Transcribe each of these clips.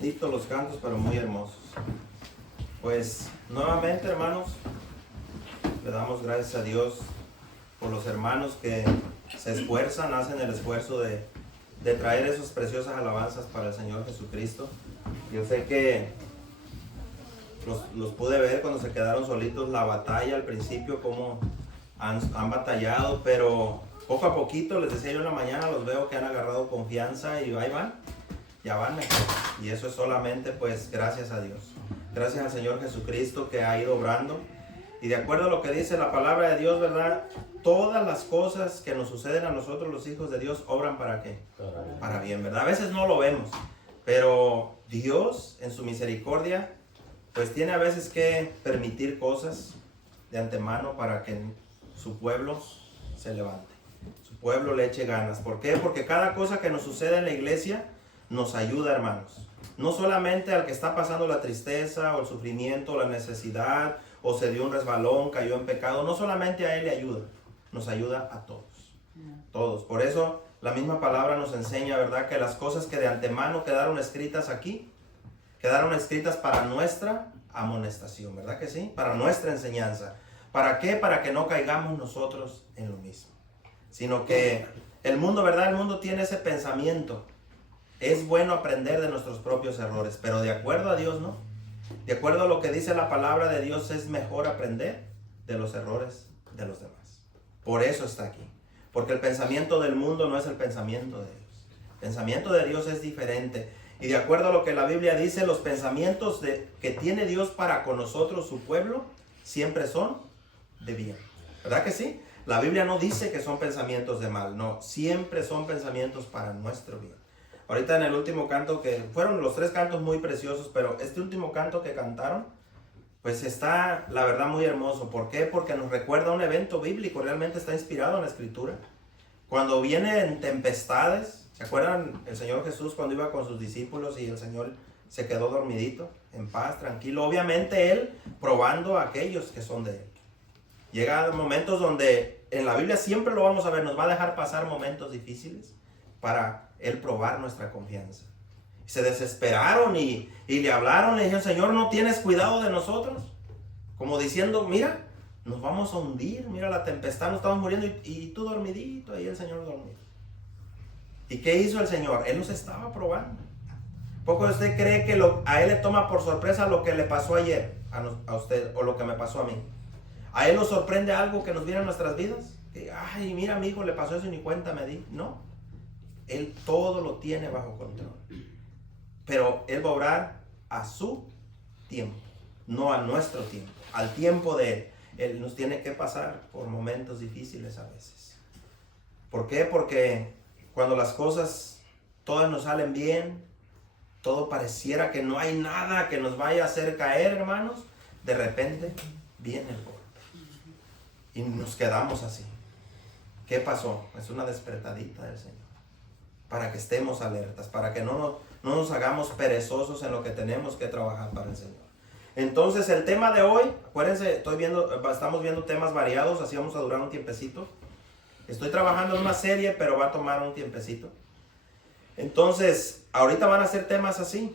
cortitos los cantos, pero muy hermosos. Pues nuevamente, hermanos, le damos gracias a Dios por los hermanos que se esfuerzan, hacen el esfuerzo de traer esas preciosas alabanzas para el Señor Jesucristo. Yo sé que los pude ver cuando se quedaron solitos, la batalla al principio, cómo han batallado, pero poco a poquito, les decía yo en la mañana, los veo que han agarrado confianza y ahí van, ya van mejor. Y eso es solamente pues gracias a Dios. Gracias al Señor Jesucristo que ha ido obrando. Y de acuerdo a lo que dice la palabra de Dios, ¿verdad? Todas las cosas que nos suceden a nosotros los hijos de Dios obran ¿para qué? Para bien, ¿verdad? A veces no lo vemos, pero Dios en su misericordia pues tiene a veces que permitir cosas de antemano para que su pueblo se levante, su pueblo le eche ganas. ¿Por qué? Porque cada cosa que nos sucede en la iglesia nos ayuda, hermanos. No solamente al que está pasando la tristeza o el sufrimiento o la necesidad o se dio un resbalón, cayó en pecado, no solamente a él le ayuda, nos ayuda a todos. Todos. Por eso la misma palabra nos enseña, ¿verdad? Que las cosas que de antemano quedaron escritas aquí, quedaron escritas para nuestra amonestación, ¿verdad que sí? Para nuestra enseñanza. ¿Para qué? Para que no caigamos nosotros en lo mismo. Sino que el mundo, ¿verdad? El mundo tiene ese pensamiento. Es bueno aprender de nuestros propios errores, pero de acuerdo a Dios, ¿no? De acuerdo a lo que dice la palabra de Dios, es mejor aprender de los errores de los demás. Por eso está aquí. Porque el pensamiento del mundo no es el pensamiento de Dios. El pensamiento de Dios es diferente. Y de acuerdo a lo que la Biblia dice, los pensamientos que tiene Dios para con nosotros, su pueblo, siempre son de bien. ¿Verdad que sí? La Biblia no dice que son pensamientos de mal. No, siempre son pensamientos para nuestro bien. Ahorita en el último canto, que fueron los 3 cantos muy preciosos, pero este último canto que cantaron, pues está, la verdad, muy hermoso. ¿Por qué? Porque nos recuerda un evento bíblico, realmente está inspirado en la Escritura. Cuando vienen tempestades, ¿se acuerdan el Señor Jesús cuando iba con sus discípulos y el Señor se quedó dormidito, en paz, tranquilo? Obviamente Él probando a aquellos que son de Él. Llega momentos donde en la Biblia siempre lo vamos a ver, nos va a dejar pasar momentos difíciles para Él probar nuestra confianza. Se desesperaron y le hablaron, le dijeron: Señor, ¿no tienes cuidado de nosotros? Como diciendo, mira, nos vamos a hundir, mira la tempestad, nos estamos muriendo y tú dormidito, ahí el Señor dormido. ¿Y qué hizo el Señor? Él nos estaba probando. ¿Poco de usted cree que a Él le toma por sorpresa lo que le pasó ayer a usted o lo que me pasó a mí? ¿A Él nos sorprende algo que nos viene a nuestras vidas? Que, ay, mira, mi hijo le pasó eso y ni cuenta me di. No. Él todo lo tiene bajo control. Pero Él va a obrar a su tiempo, no a nuestro tiempo, al tiempo de Él. Él nos tiene que pasar por momentos difíciles a veces. ¿Por qué? Porque cuando las cosas todas nos salen bien, todo pareciera que no hay nada que nos vaya a hacer caer, hermanos, de repente viene el golpe. Y nos quedamos así. ¿Qué pasó? Es una despertadita del Señor. Para que estemos alertas, para que no nos hagamos perezosos en lo que tenemos que trabajar para el Señor. Entonces el tema de hoy, acuérdense, estamos viendo temas variados, así vamos a durar un tiempecito. Estoy trabajando en una serie, pero va a tomar un tiempecito. Entonces, ahorita van a ser temas así,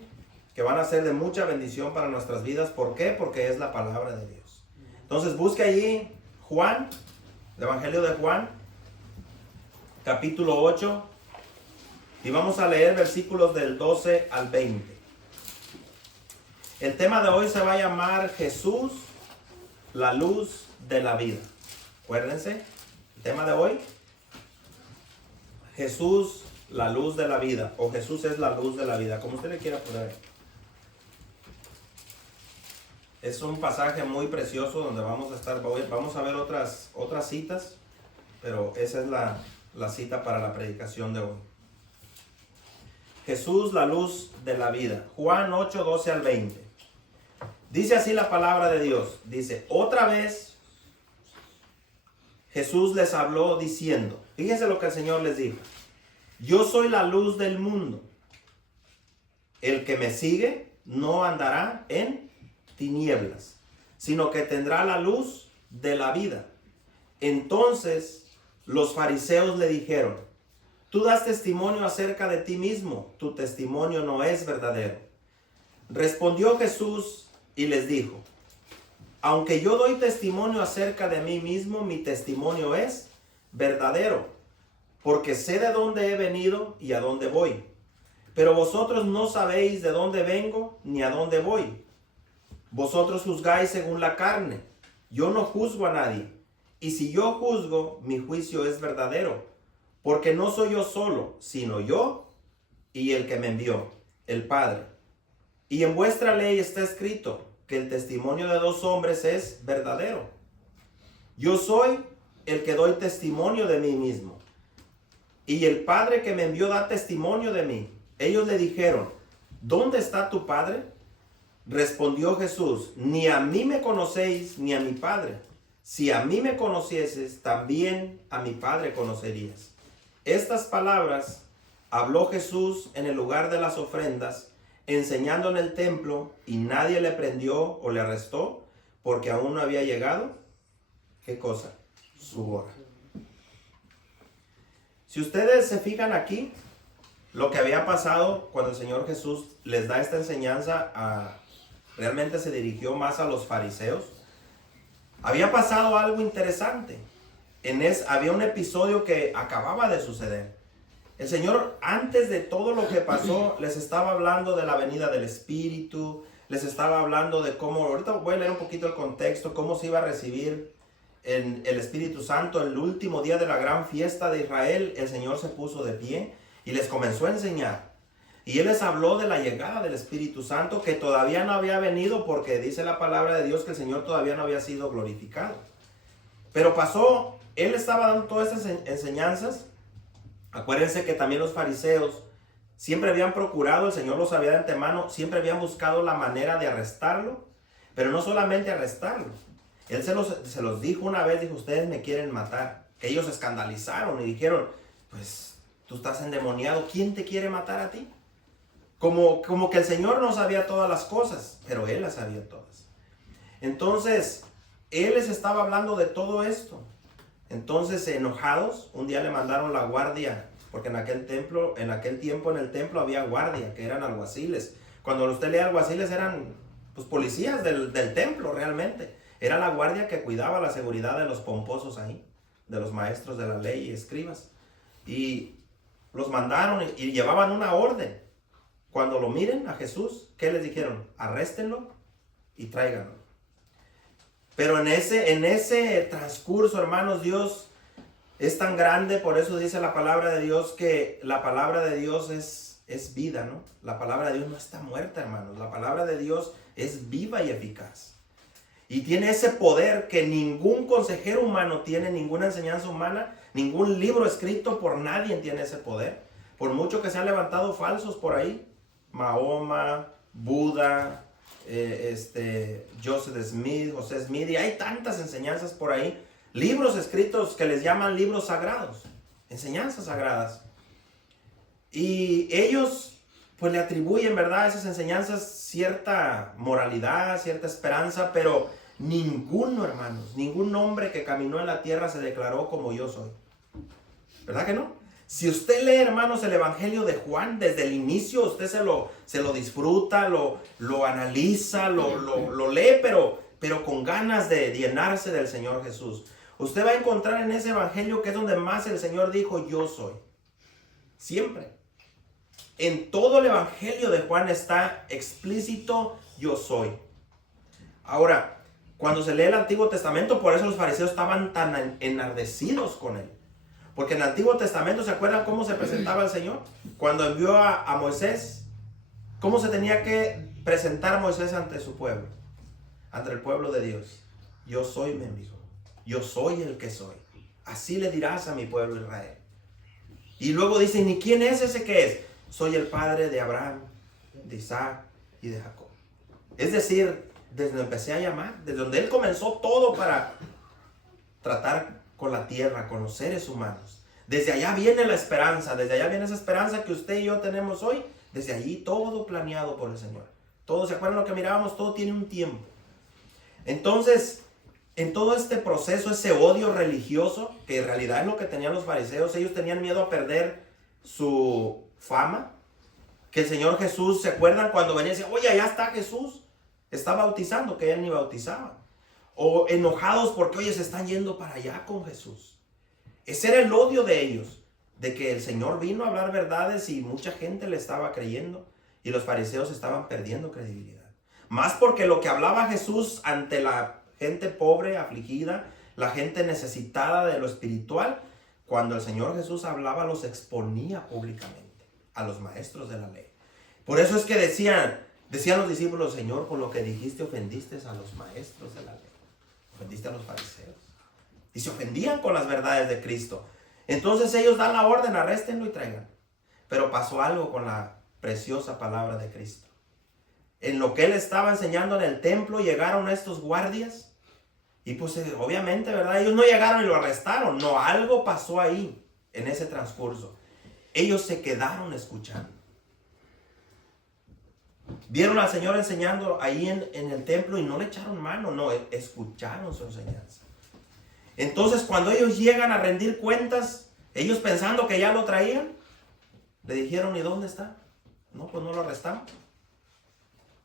que van a ser de mucha bendición para nuestras vidas. ¿Por qué? Porque es la palabra de Dios. Entonces busque allí Juan, el Evangelio de Juan, capítulo 8. Y vamos a leer versículos del 12 al 20. El tema de hoy se va a llamar Jesús, la luz de la vida. Acuérdense, el tema de hoy, Jesús, la luz de la vida. O Jesús es la luz de la vida, como usted le quiera poner. Es un pasaje muy precioso donde vamos a ver otras citas, pero esa es la cita para la predicación de hoy. Jesús, la luz de la vida. Juan 8, 12 al 20. Dice así la palabra de Dios. Dice, otra vez Jesús les habló diciendo, fíjense lo que el Señor les dijo: yo soy la luz del mundo. El que me sigue no andará en tinieblas, sino que tendrá la luz de la vida. Entonces los fariseos le dijeron: tú das testimonio acerca de ti mismo, tu testimonio no es verdadero. Respondió Jesús y les dijo: aunque yo doy testimonio acerca de mí mismo, mi testimonio es verdadero, porque sé de dónde he venido y a dónde voy. Pero vosotros no sabéis de dónde vengo ni a dónde voy. Vosotros juzgáis según la carne. Yo no juzgo a nadie. Y si yo juzgo, mi juicio es verdadero, porque no soy yo solo, sino yo y el que me envió, el Padre. Y en vuestra ley está escrito que el testimonio de dos hombres es verdadero. Yo soy el que doy testimonio de mí mismo, y el Padre que me envió da testimonio de mí. Ellos le dijeron: ¿dónde está tu Padre? Respondió Jesús: ni a mí me conocéis ni a mi Padre. Si a mí me conocieses, también a mi Padre conocerías. Estas palabras habló Jesús en el lugar de las ofrendas, enseñando en el templo, y nadie le prendió o le arrestó, porque aún no había llegado, ¿qué cosa? Su hora. Si ustedes se fijan aquí, lo que había pasado cuando el Señor Jesús les da esta enseñanza, realmente se dirigió más a los fariseos. Había pasado algo interesante. Había un episodio que acababa de suceder. El Señor, antes de todo lo que pasó, les estaba hablando de la venida del Espíritu, les estaba hablando de cómo, ahorita voy a leer un poquito el contexto, cómo se iba a recibir el Espíritu Santo. El último día de la gran fiesta de Israel, el Señor se puso de pie y les comenzó a enseñar. Y Él les habló de la llegada del Espíritu Santo, que todavía no había venido, porque dice la palabra de Dios que el Señor todavía no había sido glorificado. Pero pasó, Él estaba dando todas estas enseñanzas. Acuérdense que también los fariseos siempre habían procurado, el Señor lo sabía de antemano, siempre habían buscado la manera de arrestarlo, pero no solamente arrestarlo. Él se los dijo una vez, dijo: ustedes me quieren matar. Que ellos se escandalizaron y dijeron: pues tú estás endemoniado, ¿quién te quiere matar a ti? Como que el Señor no sabía todas las cosas, pero Él las sabía todas. Entonces, Él les estaba hablando de todo esto. Entonces, enojados, un día le mandaron la guardia, porque en aquel tiempo en el templo había guardia, que eran alguaciles. Cuando usted lee alguaciles, eran pues policías del templo realmente. Era la guardia que cuidaba la seguridad de los pomposos ahí, de los maestros de la ley y escribas. Y los mandaron y llevaban una orden. Cuando lo miren a Jesús, ¿qué les dijeron? Arréstenlo y tráiganlo. Pero en ese transcurso, hermanos, Dios es tan grande, por eso dice la palabra de Dios que la palabra de Dios es vida, ¿no? La palabra de Dios no está muerta, hermanos. La palabra de Dios es viva y eficaz. Y tiene ese poder que ningún consejero humano tiene, ninguna enseñanza humana, ningún libro escrito por nadie tiene ese poder. Por mucho que se han levantado falsos por ahí, Mahoma, Buda, Joseph Smith, José Smith, y hay tantas enseñanzas por ahí, libros escritos que les llaman libros sagrados, enseñanzas sagradas. Y ellos pues le atribuyen, ¿verdad?, a esas enseñanzas cierta moralidad, cierta esperanza, pero ninguno, hermanos, ningún hombre que caminó en la tierra se declaró como yo soy. ¿Verdad que no? Si usted lee, hermanos, el Evangelio de Juan, desde el inicio usted se lo disfruta, lo analiza, lo lee, pero con ganas de llenarse del Señor Jesús. Usted va a encontrar en ese Evangelio que es donde más el Señor dijo: yo soy. Siempre. En todo el Evangelio de Juan está explícito: yo soy. Ahora, cuando se lee el Antiguo Testamento, por eso los fariseos estaban tan enardecidos con él. Porque en el Antiguo Testamento, ¿se acuerdan cómo se presentaba el Señor? Cuando envió a Moisés, ¿cómo se tenía que presentar Moisés ante su pueblo? Ante el pueblo de Dios. Yo soy, me envió. Yo soy el que soy. Así le dirás a mi pueblo Israel. Y luego dicen: ¿y quién es ese que es? Soy el padre de Abraham, de Isaac y de Jacob. Es decir, desde donde empecé a llamar, desde donde Él comenzó todo para tratar con la tierra, con los seres humanos. Desde allá viene la esperanza, desde allá viene esa esperanza que usted y yo tenemos hoy. Desde allí todo planeado por el Señor. Todo, ¿se acuerdan lo que mirábamos? Todo tiene un tiempo. Entonces, en todo este proceso, ese odio religioso, que en realidad es lo que tenían los fariseos, ellos tenían miedo a perder su fama, Que el Señor Jesús, ¿se acuerdan cuando venía y decía, oye, allá está Jesús? Está bautizando, que él ni bautizaba. O enojados porque, oye, se están yendo para allá con Jesús. Ese era el odio de ellos, de que el Señor vino a hablar verdades y mucha gente le estaba creyendo y los fariseos estaban perdiendo credibilidad. Más porque lo que hablaba Jesús ante la gente pobre, afligida, la gente necesitada de lo espiritual, cuando el Señor Jesús hablaba, los exponía públicamente a los maestros de la ley. Por eso es que decían los discípulos, Señor, con lo que dijiste ofendiste a los maestros de la ley, ofendiste a los fariseos. Y se ofendían con las verdades de Cristo. Entonces ellos dan la orden, arréstenlo y traigan. Pero pasó algo con la preciosa palabra de Cristo. En lo que él estaba enseñando en el templo, llegaron estos guardias. Y pues obviamente, ¿verdad? Ellos no llegaron y lo arrestaron. No, algo pasó ahí, en ese transcurso. Ellos se quedaron escuchando. Vieron al Señor enseñando ahí en el templo y no le echaron mano, no, escucharon su enseñanza. Entonces cuando ellos llegan a rendir cuentas, ellos pensando que ya lo traían, le dijeron, ¿y dónde está? No, pues no lo arrestamos.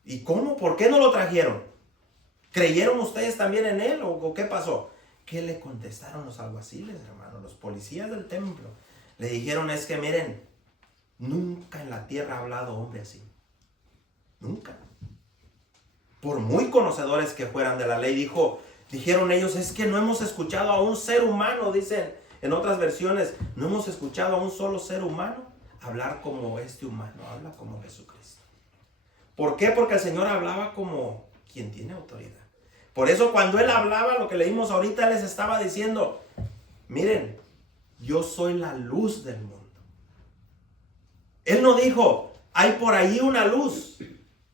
¿Y cómo? ¿Por qué no lo trajeron? ¿Creyeron ustedes también en él o qué pasó? ¿Qué le contestaron los alguaciles, hermano? Los policías del templo. Le dijeron, es que miren, nunca en la tierra ha hablado hombre así. Nunca. Por muy conocedores que fueran de la ley, dijeron ellos, es que no hemos escuchado a un ser humano, dicen en otras versiones, no hemos escuchado a un solo ser humano hablar como este humano, habla como Jesucristo. ¿Por qué? Porque el Señor hablaba como quien tiene autoridad. Por eso cuando él hablaba, lo que leímos ahorita, les estaba diciendo, miren, yo soy la luz del mundo. Él no dijo, hay por ahí una luz,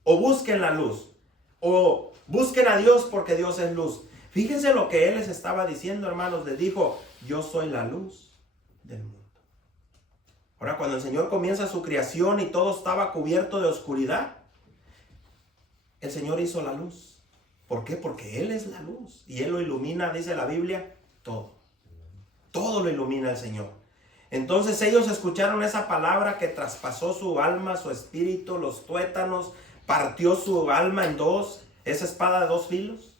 o busquen la luz, o busquen a Dios porque Dios es luz. Fíjense lo que él les estaba diciendo, hermanos. Les dijo, yo soy la luz del mundo. Ahora, cuando el Señor comienza su creación y todo estaba cubierto de oscuridad, el Señor hizo la luz. ¿Por qué? Porque Él es la luz. Y Él lo ilumina, dice la Biblia, todo. Todo lo ilumina el Señor. Entonces ellos escucharon esa palabra que traspasó su alma, su espíritu, los tuétanos, partió su alma en dos, esa espada de dos filos.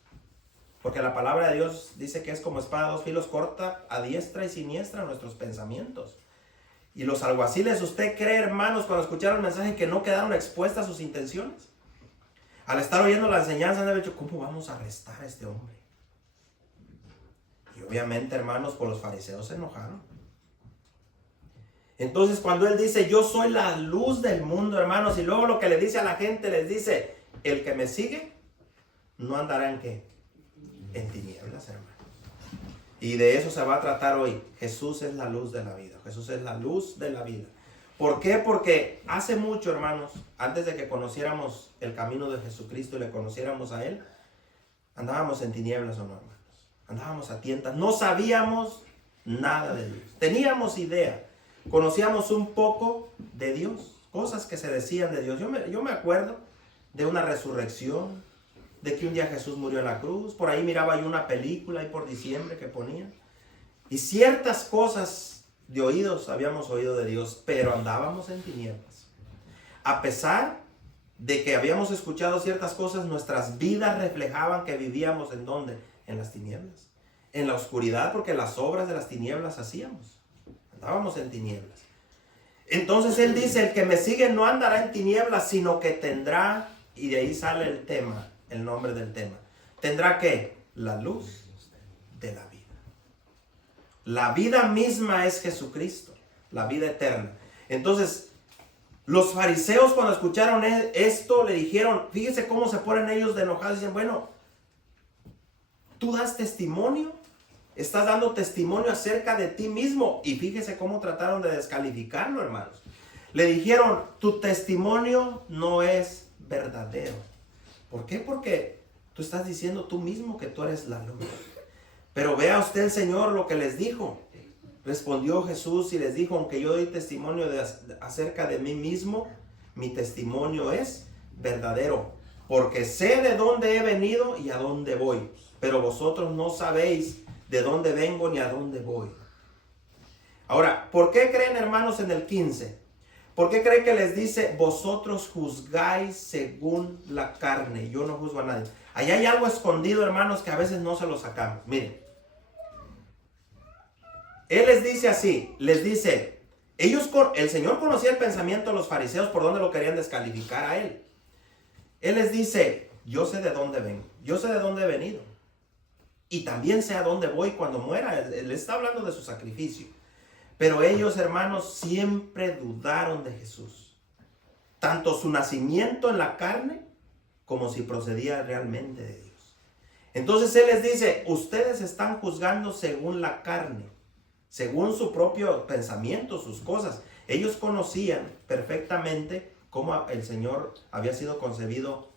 Porque la palabra de Dios dice que es como espada de dos filos, corta a diestra y siniestra nuestros pensamientos. Y los alguaciles, ¿usted cree, hermanos, cuando escucharon el mensaje que no quedaron expuestas sus intenciones? Al estar oyendo la enseñanza, han dicho, ¿cómo vamos a arrestar a este hombre? Y obviamente, hermanos, pues los fariseos se enojaron. Entonces, cuando él dice, yo soy la luz del mundo, hermanos, y luego lo que le dice a la gente, les dice, el que me sigue, no andará en ¿qué? En tinieblas, hermano. Y de eso se va a tratar hoy. Jesús es la luz de la vida. Jesús es la luz de la vida. ¿Por qué? Porque hace mucho, hermanos, antes de que conociéramos el camino de Jesucristo y le conociéramos a Él, andábamos en tinieblas, ¿o no, hermanos? Andábamos a tientas. No sabíamos nada de Dios. Teníamos idea. Conocíamos un poco de Dios. Cosas que se decían de Dios. Yo me acuerdo de una resurrección, de que un día Jesús murió en la cruz. Por ahí miraba yo una película ahí por diciembre que ponían. Y ciertas cosas de oídos habíamos oído de Dios, pero andábamos en tinieblas. A pesar de que habíamos escuchado ciertas cosas, nuestras vidas reflejaban que vivíamos ¿en dónde? En las tinieblas. En la oscuridad, porque las obras de las tinieblas hacíamos. Andábamos en tinieblas. Entonces él dice, el que me sigue no andará en tinieblas, sino que tendrá, y de ahí sale el tema, el nombre del tema. ¿Tendrá qué? La luz de la vida. La vida misma es Jesucristo, la vida eterna. Entonces, los fariseos cuando escucharon esto, le dijeron, fíjense cómo se ponen ellos de enojados, dicen, bueno, tú das testimonio, estás dando testimonio acerca de ti mismo. Y fíjese cómo trataron de descalificarlo, hermanos. Le dijeron, tu testimonio no es verdadero. ¿Por qué? Porque tú estás diciendo tú mismo que tú eres la luz. Pero vea usted el Señor lo que les dijo. Respondió Jesús y les dijo, aunque yo doy testimonio acerca de mí mismo, mi testimonio es verdadero. Porque sé de dónde he venido y a dónde voy. Pero vosotros no sabéis de dónde vengo ni a dónde voy. Ahora, ¿por qué creen, hermanos, en el 15? ¿Por qué cree que les dice, vosotros juzgáis según la carne? Yo no juzgo a nadie. Allá hay algo escondido, hermanos, que a veces no se lo sacamos. Miren. Él les dice así, les dice, el Señor conocía el pensamiento de los fariseos por donde lo querían descalificar a él. Él les dice, yo sé de dónde vengo, yo sé de dónde he venido. Y también sé a dónde voy cuando muera. Él está hablando de su sacrificio. Pero ellos, hermanos, siempre dudaron de Jesús. Tanto su nacimiento en la carne, como si procedía realmente de Dios. Entonces Él les dice, ustedes están juzgando según la carne, según su propio pensamiento, sus cosas. Ellos conocían perfectamente cómo el Señor había sido concebido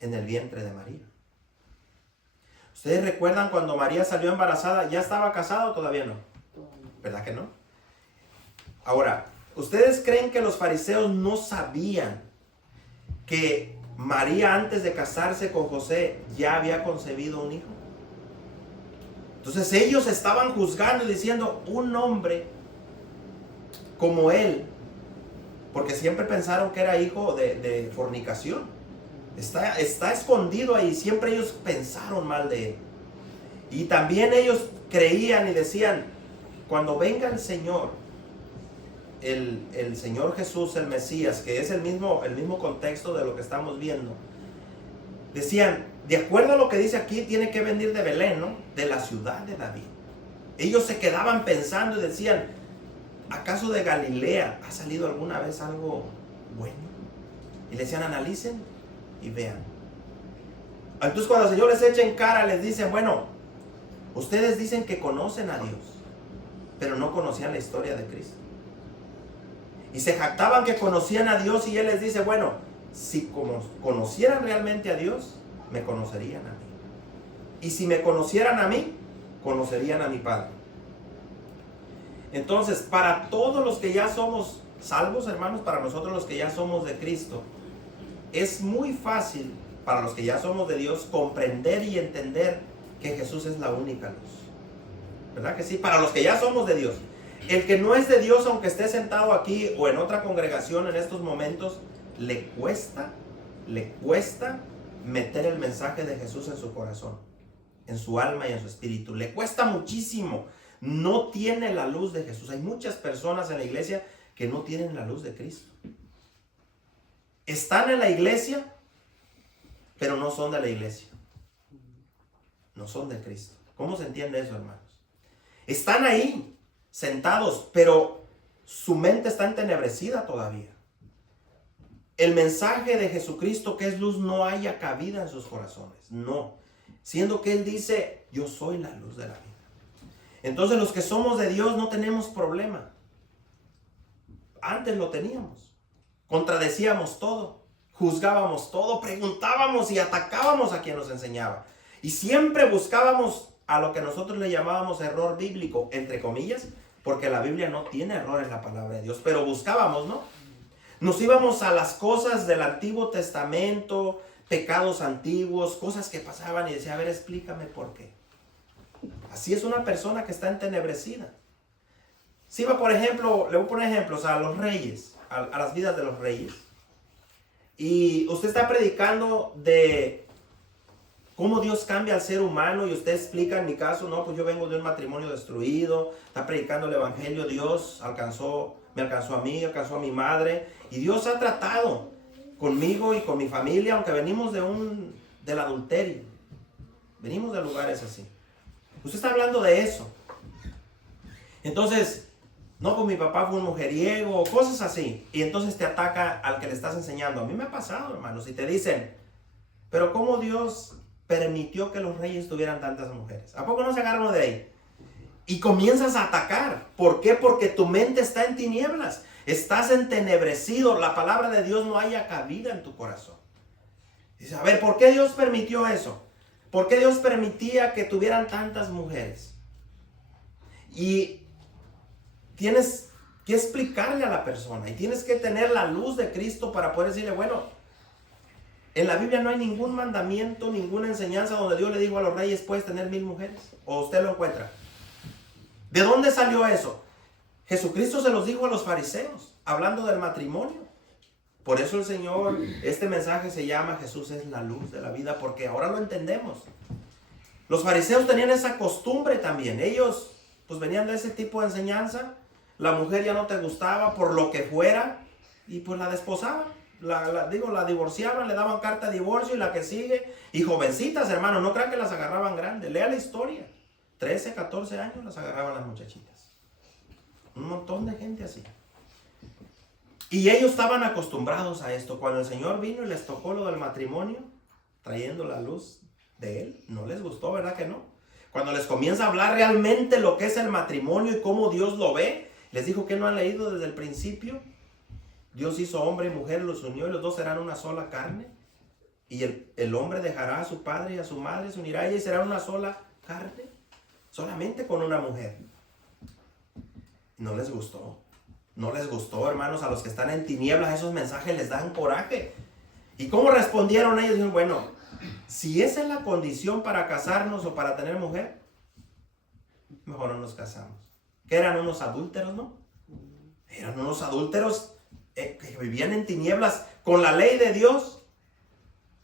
en el vientre de María. ¿Ustedes recuerdan cuando María salió embarazada? ¿Ya estaba casada o todavía no? ¿Verdad que no? Ahora, ¿ustedes creen que los fariseos no sabían que María antes de casarse con José ya había concebido un hijo? Entonces ellos estaban juzgando y diciendo, un hombre como él, porque siempre pensaron que era hijo de fornicación. Está escondido ahí, siempre ellos pensaron mal de él. Y también ellos creían y decían, cuando venga el Señor, el Señor Jesús, el Mesías, que es el mismo contexto de lo que estamos viendo, decían, de acuerdo a lo que dice aquí, tiene que venir de Belén, ¿no? De la ciudad de David. Ellos se quedaban pensando y decían, ¿acaso de Galilea ha salido alguna vez algo bueno? Y le decían, analicen y vean. Entonces cuando el Señor les echa en cara, les dice, bueno, ustedes dicen que conocen a Dios, pero no conocían la historia de Cristo. Y se jactaban que conocían a Dios, y Él les dice, bueno, si conocieran realmente a Dios, me conocerían a mí. Y si me conocieran a mí, conocerían a mi Padre. Entonces, para todos los que ya somos salvos, hermanos, para nosotros los que ya somos de Cristo, es muy fácil, para los que ya somos de Dios, comprender y entender que Jesús es la única luz. ¿Verdad que sí? Para los que ya somos de Dios. El que no es de Dios, aunque esté sentado aquí o en otra congregación en estos momentos, le cuesta meter el mensaje de Jesús en su corazón, en su alma y en su espíritu. Le cuesta muchísimo. No tiene la luz de Jesús. Hay muchas personas en la iglesia que no tienen la luz de Cristo. Están en la iglesia, pero no son de la iglesia. No son de Cristo. ¿Cómo se entiende eso, hermanos? Están ahí, sentados, pero su mente está entenebrecida todavía. El mensaje de Jesucristo, que es luz, no haya cabida en sus corazones. No. Siendo que Él dice, yo soy la luz de la vida. Entonces los que somos de Dios no tenemos problema. Antes lo teníamos. Contradecíamos todo. Juzgábamos todo. Preguntábamos y atacábamos a quien nos enseñaba. Y siempre buscábamos a lo que nosotros le llamábamos error bíblico, entre comillas, porque la Biblia no tiene error en la palabra de Dios. Pero buscábamos, ¿no? Nos íbamos a las cosas del Antiguo Testamento, pecados antiguos, cosas que pasaban y decía, a ver, explícame por qué. Así es una persona que está entenebrecida. Si va, por ejemplo, le voy a poner ejemplos a los reyes, a las vidas de los reyes. Y usted está predicando de cómo Dios cambia al ser humano y usted explica, en mi caso, no, pues yo vengo de un matrimonio destruido, está predicando el evangelio, Dios me alcanzó a mí, alcanzó a mi madre, y Dios ha tratado conmigo y con mi familia, aunque venimos del adulterio, venimos de lugares así. Usted está hablando de eso. Entonces, no, pues mi papá fue un mujeriego, cosas así, y entonces te ataca al que le estás enseñando. A mí me ha pasado, hermanos, y te dicen, pero ¿cómo Dios permitió que los reyes tuvieran tantas mujeres? ¿A poco no se agarran de ahí? Y comienzas a atacar. ¿Por qué? Porque tu mente está en tinieblas. Estás entenebrecido. La palabra de Dios no haya cabida en tu corazón. Dice, a ver, ¿por qué Dios permitió eso? ¿Por qué Dios permitía que tuvieran tantas mujeres? Y tienes que explicarle a la persona. Y tienes que tener la luz de Cristo para poder decirle, bueno, en la Biblia no hay ningún mandamiento, ninguna enseñanza donde Dios le dijo a los reyes, puedes tener 1000 mujeres. ¿O usted lo encuentra? ¿De dónde salió eso? Jesucristo se los dijo a los fariseos, hablando del matrimonio. Por eso el Señor, este mensaje se llama Jesús es la luz de la vida, porque ahora lo entendemos. Los fariseos tenían esa costumbre también. Ellos pues venían de ese tipo de enseñanza. La mujer ya no te gustaba por lo que fuera y pues la desposaban. La divorciaban, le daban carta de divorcio y la que sigue. Y jovencitas, hermanos, no crean que las agarraban grandes. Lea la historia. 13, 14 años las agarraban las muchachitas. Un montón de gente así. Y ellos estaban acostumbrados a esto. Cuando el Señor vino y les tocó lo del matrimonio, trayendo la luz de Él, no les gustó, ¿verdad que no? Cuando les comienza a hablar realmente lo que es el matrimonio y cómo Dios lo ve, les dijo que no han leído desde el principio. Dios hizo hombre y mujer, los unió y los dos serán una sola carne. Y el hombre dejará a su padre y a su madre, se unirá a ella y será una sola carne. Solamente con una mujer. No les gustó. No les gustó, hermanos, a los que están en tinieblas. Esos mensajes les dan coraje. ¿Y cómo respondieron ellos? Dijeron, bueno, si esa es la condición para casarnos o para tener mujer, mejor no nos casamos. Que eran unos adúlteros, ¿no? Eran unos adúlteros que vivían en tinieblas con la ley de Dios,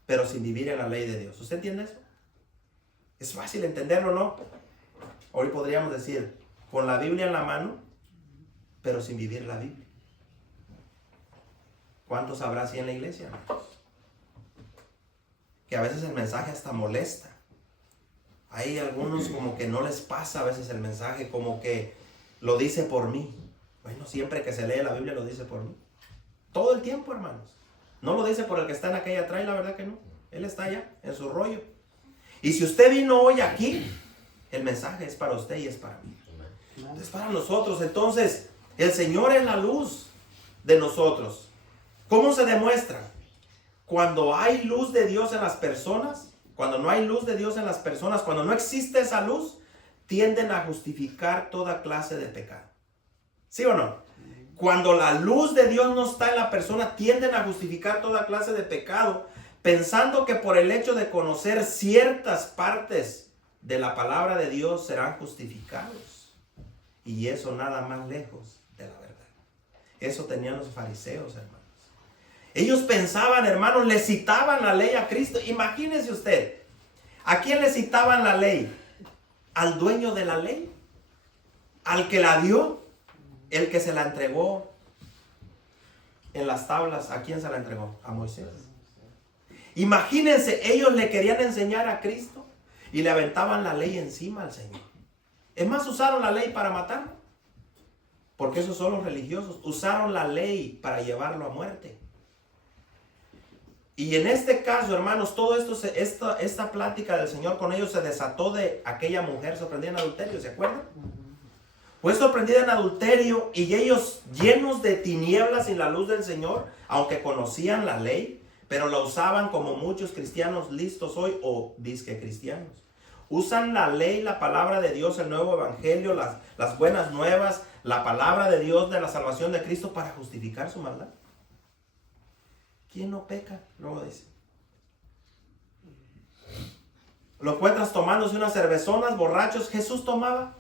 pero sin vivir en la ley de Dios. ¿Usted entiende eso? Es fácil entenderlo, ¿no? Hoy podríamos decir, con la Biblia en la mano, pero sin vivir la Biblia. ¿Cuántos habrá así en la iglesia, hermanos? Que a veces el mensaje hasta molesta. Hay algunos como que no les pasa a veces el mensaje, como que lo dice por mí. Bueno, siempre que se lee la Biblia lo dice por mí. Todo el tiempo, hermanos. No lo dice por el que está en aquella atrás, la verdad que no. Él está allá, en su rollo. Y si usted vino hoy aquí, el mensaje es para usted y es para mí. Es para nosotros. Entonces, el Señor es la luz de nosotros. ¿Cómo se demuestra? Cuando hay luz de Dios en las personas, cuando no hay luz de Dios en las personas, cuando no existe esa luz, tienden a justificar toda clase de pecado. ¿Sí o no? Cuando la luz de Dios no está en la persona, tienden a justificar toda clase de pecado, pensando que por el hecho de conocer ciertas partes de la palabra de Dios serán justificados. Y eso nada más lejos de la verdad. Eso tenían los fariseos, hermanos. Ellos pensaban, hermanos, le citaban la ley a Cristo. Imagínese usted, ¿a quién le citaban la ley? ¿Al dueño de la ley? ¿Al que la dio? ¿El que se la entregó en las tablas? ¿A quién se la entregó? A Moisés. Imagínense, ellos le querían enseñar a Cristo y le aventaban la ley encima al Señor. Es más, usaron la ley para matarlo. Porque esos son los religiosos. Usaron la ley para llevarlo a muerte. Y en este caso, hermanos, todo esto, esta plática del Señor con ellos se desató de aquella mujer sorprendida en adulterio, ¿se acuerdan? Fue sorprendida en adulterio y ellos llenos de tinieblas sin la luz del Señor, aunque conocían la ley, pero la usaban como muchos cristianos listos hoy o disque cristianos. Usan la ley, la palabra de Dios, el nuevo evangelio, las buenas nuevas, la palabra de Dios de la salvación de Cristo para justificar su maldad. ¿Quién no peca? Luego dice. Lo encuentras tomándose unas cervezonas, borrachos. Jesús tomaba.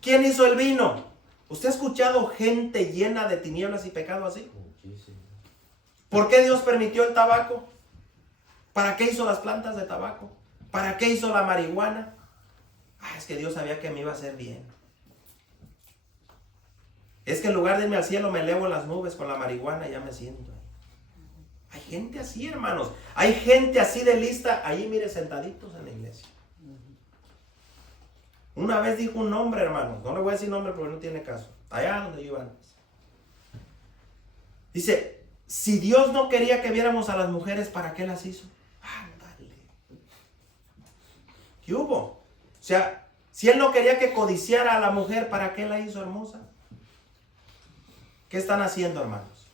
¿Quién hizo el vino? ¿Usted ha escuchado gente llena de tinieblas y pecado así? ¿Por qué Dios permitió el tabaco? ¿Para qué hizo las plantas de tabaco? ¿Para qué hizo la marihuana? Es que Dios sabía que me iba a hacer bien. Es que en lugar de irme al cielo me elevo en las nubes con la marihuana y ya me siento. Hay gente así, hermanos. Hay gente así de lista ahí, mire, sentaditos en la iglesia. Una vez dijo un nombre, hermano. No le voy a decir nombre porque no tiene caso. Allá donde yo iba antes. Dice, si Dios no quería que viéramos a las mujeres, ¿para qué las hizo? Ándale. ¿Qué hubo? O sea, si Él no quería que codiciara a la mujer, ¿para qué la hizo hermosa? ¿Qué están haciendo, hermanos?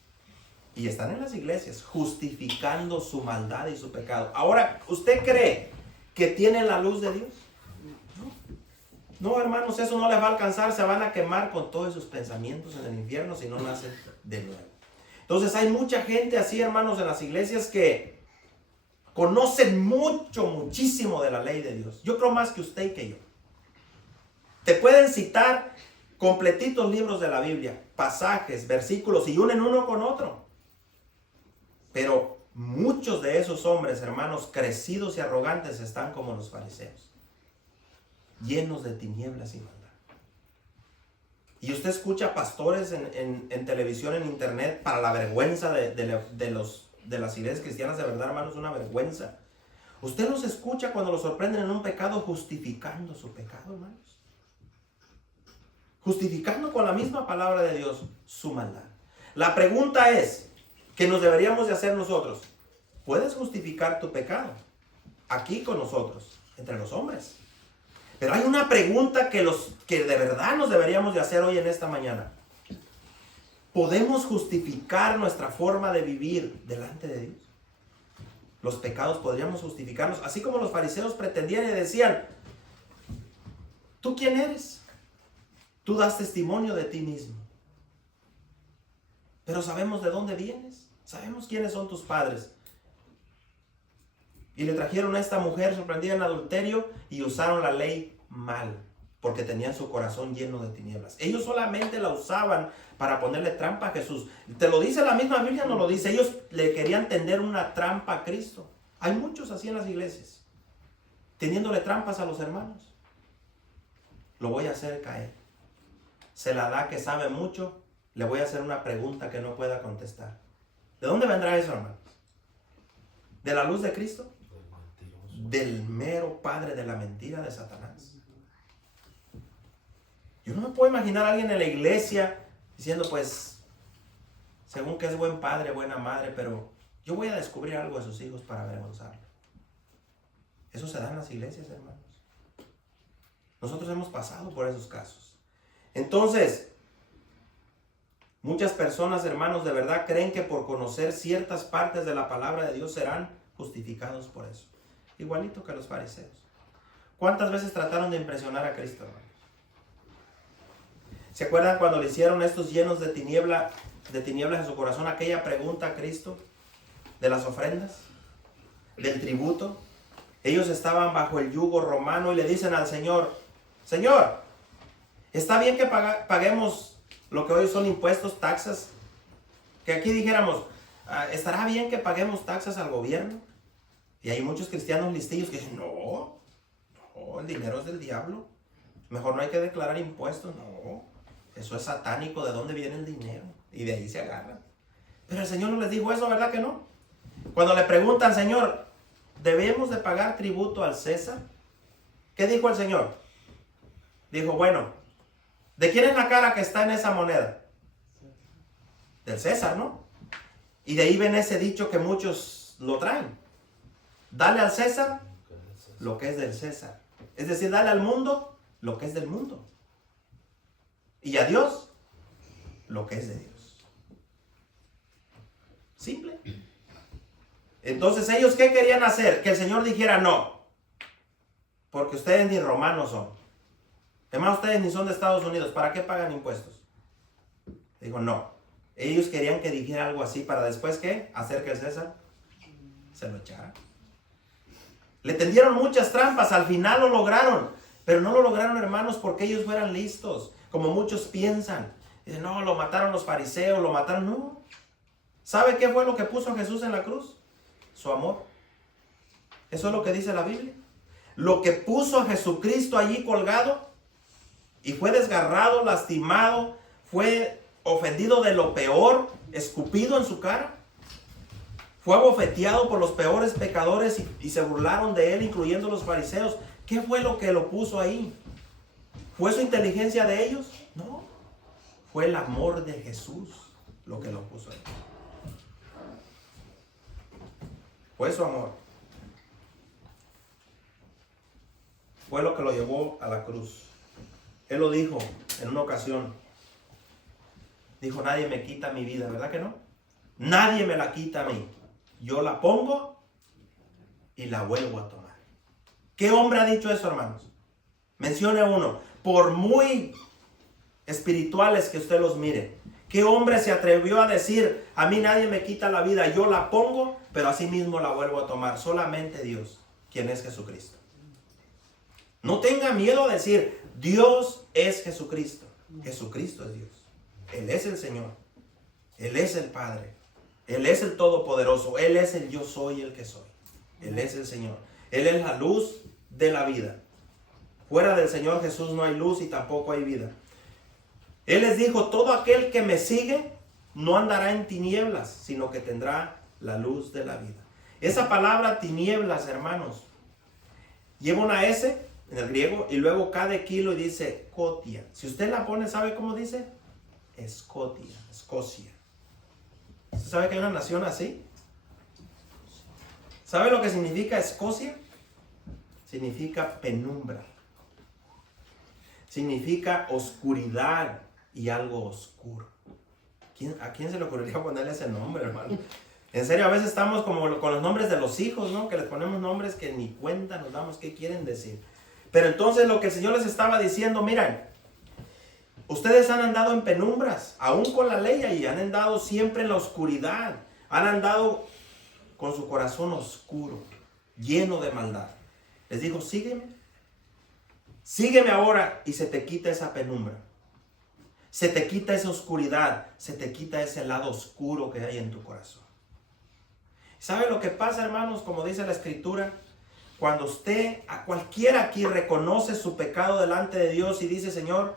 Y están en las iglesias justificando su maldad y su pecado. Ahora, ¿usted cree que tiene la luz de Dios? No, hermanos, eso no les va a alcanzar. Se van a quemar con todos sus pensamientos en el infierno si no nacen de nuevo. Entonces hay mucha gente así, hermanos, en las iglesias que conocen muchísimo de la ley de Dios. Yo creo más que usted y que yo. Te pueden citar Completitos libros de la Biblia, pasajes, versículos, y unen uno con otro. Pero muchos de esos hombres, hermanos, crecidos y arrogantes, están como los fariseos, llenos de tinieblas y maldad. Y usted escucha pastores en televisión, en internet, para la vergüenza de las iglesias cristianas, de verdad, hermanos, una vergüenza. Usted los escucha cuando los sorprenden en un pecado, justificando su pecado, hermanos. Justificando con la misma palabra de Dios su maldad. La pregunta es, que nos deberíamos de hacer nosotros: ¿puedes justificar tu pecado? Aquí con nosotros, entre los hombres. Pero hay una pregunta que de verdad nos deberíamos de hacer hoy en esta mañana. ¿Podemos justificar nuestra forma de vivir delante de Dios? Los pecados podríamos justificarlos, así como los fariseos pretendían y decían: ¿tú quién eres? Tú das testimonio de ti mismo. Pero sabemos de dónde vienes, sabemos quiénes son tus padres. Y le trajeron a esta mujer sorprendida en adulterio y usaron la ley mal, porque tenían su corazón lleno de tinieblas. Ellos solamente la usaban para ponerle trampa a Jesús. Te lo dice la misma Biblia, no lo dice. Ellos le querían tender una trampa a Cristo. Hay muchos así en las iglesias, teniéndole trampas a los hermanos. Lo voy a hacer caer. Se la da que sabe mucho, le voy a hacer una pregunta que no pueda contestar. ¿De dónde vendrá eso, hermanos? ¿De la luz de Cristo? Del mero padre de la mentira, de Satanás. Yo no me puedo imaginar a alguien en la iglesia diciendo: pues, según que es buen padre, buena madre, pero yo voy a descubrir algo de sus hijos para avergonzarlo. Eso se da en las iglesias, hermanos. Nosotros hemos pasado por esos casos. Entonces, muchas personas, hermanos, de verdad creen que por conocer ciertas partes de la palabra de Dios serán justificados por eso. Igualito que los fariseos. ¿Cuántas veces trataron de impresionar a Cristo, hermanos? ¿Se acuerdan cuando le hicieron estos llenos de tinieblas en su corazón aquella pregunta a Cristo de las ofrendas, del tributo? Ellos estaban bajo el yugo romano y le dicen al Señor: Señor, ¿está bien que paguemos lo que hoy son impuestos, taxas? Que aquí dijéramos: ¿estará bien que paguemos taxas al gobierno? Y hay muchos cristianos listillos que dicen: no, el dinero es del diablo. Mejor no hay que declarar impuestos. No, eso es satánico. ¿De dónde viene el dinero? Y de ahí se agarran. Pero el Señor no les dijo eso, ¿verdad que no? Cuando le preguntan: Señor, ¿debemos de pagar tributo al César? ¿Qué dijo el Señor? Dijo: bueno, ¿de quién es la cara que está en esa moneda? Del César, ¿no? Y de ahí ven ese dicho que muchos lo traen: dale al César lo que es del César. Es decir, dale al mundo lo que es del mundo. Y a Dios lo que es de Dios. Simple. Entonces, ¿ellos qué querían hacer? Que el Señor dijera: no, porque ustedes ni romanos son. Además, ustedes ni son de Estados Unidos. ¿Para qué pagan impuestos? Digo: no. Ellos querían que dijera algo así para después, ¿qué? Hacer que el César se lo echara. Le tendieron muchas trampas, al final lo lograron, pero no lo lograron, hermanos, porque ellos fueran listos, como muchos piensan. Dicen: no, lo mataron los fariseos, lo mataron. No. ¿Sabe qué fue lo que puso Jesús en la cruz? Su amor. Eso es lo que dice la Biblia. Lo que puso a Jesucristo allí colgado y fue desgarrado, lastimado, fue ofendido de lo peor, escupido en su cara. Fue abofeteado por los peores pecadores y se burlaron de él, incluyendo los fariseos. ¿Qué fue lo que lo puso ahí? ¿Fue su inteligencia de ellos? No. Fue el amor de Jesús lo que lo puso ahí. Fue su amor. Fue lo que lo llevó a la cruz. Él lo dijo en una ocasión. Dijo: nadie me quita mi vida, ¿verdad que no? Nadie me la quita a mí. Yo la pongo y la vuelvo a tomar. ¿Qué hombre ha dicho eso, hermanos? Mencione uno. Por muy espirituales que usted los mire, ¿qué hombre se atrevió a decir: a mí nadie me quita la vida, yo la pongo, pero así mismo la vuelvo a tomar? Solamente Dios, quien es Jesucristo. No tenga miedo a decir: Dios es Jesucristo. Jesucristo es Dios. Él es el Señor. Él es el Padre. Él es el Todopoderoso. Él es el yo soy el que soy. Él es el Señor. Él es la luz de la vida. Fuera del Señor Jesús no hay luz y tampoco hay vida. Él les dijo, todo aquel que me sigue no andará en tinieblas, sino que tendrá la luz de la vida. Esa palabra tinieblas, hermanos, lleva una S en el griego y luego cada kilo y dice Scotia. Si usted la pone, ¿sabe cómo dice? Scotia, Escocia. ¿Usted sabe que hay una nación así? ¿Sabe lo que significa Escocia? Significa penumbra. Significa oscuridad y algo oscuro. ¿A quién se le ocurriría ponerle ese nombre, hermano? En serio, a veces estamos como con los nombres de los hijos, ¿no? Que les ponemos nombres que ni cuenta nos damos qué quieren decir. Pero entonces lo que el Señor les estaba diciendo, miren, ustedes han andado en penumbras, aún con la ley, y han andado siempre en la oscuridad. Han andado con su corazón oscuro, lleno de maldad. Les dijo, sígueme. Sígueme ahora y se te quita esa penumbra. Se te quita esa oscuridad. Se te quita ese lado oscuro que hay en tu corazón. ¿Sabe lo que pasa, hermanos? Como dice la Escritura, cuando usted, a cualquiera aquí, reconoce su pecado delante de Dios y dice, Señor,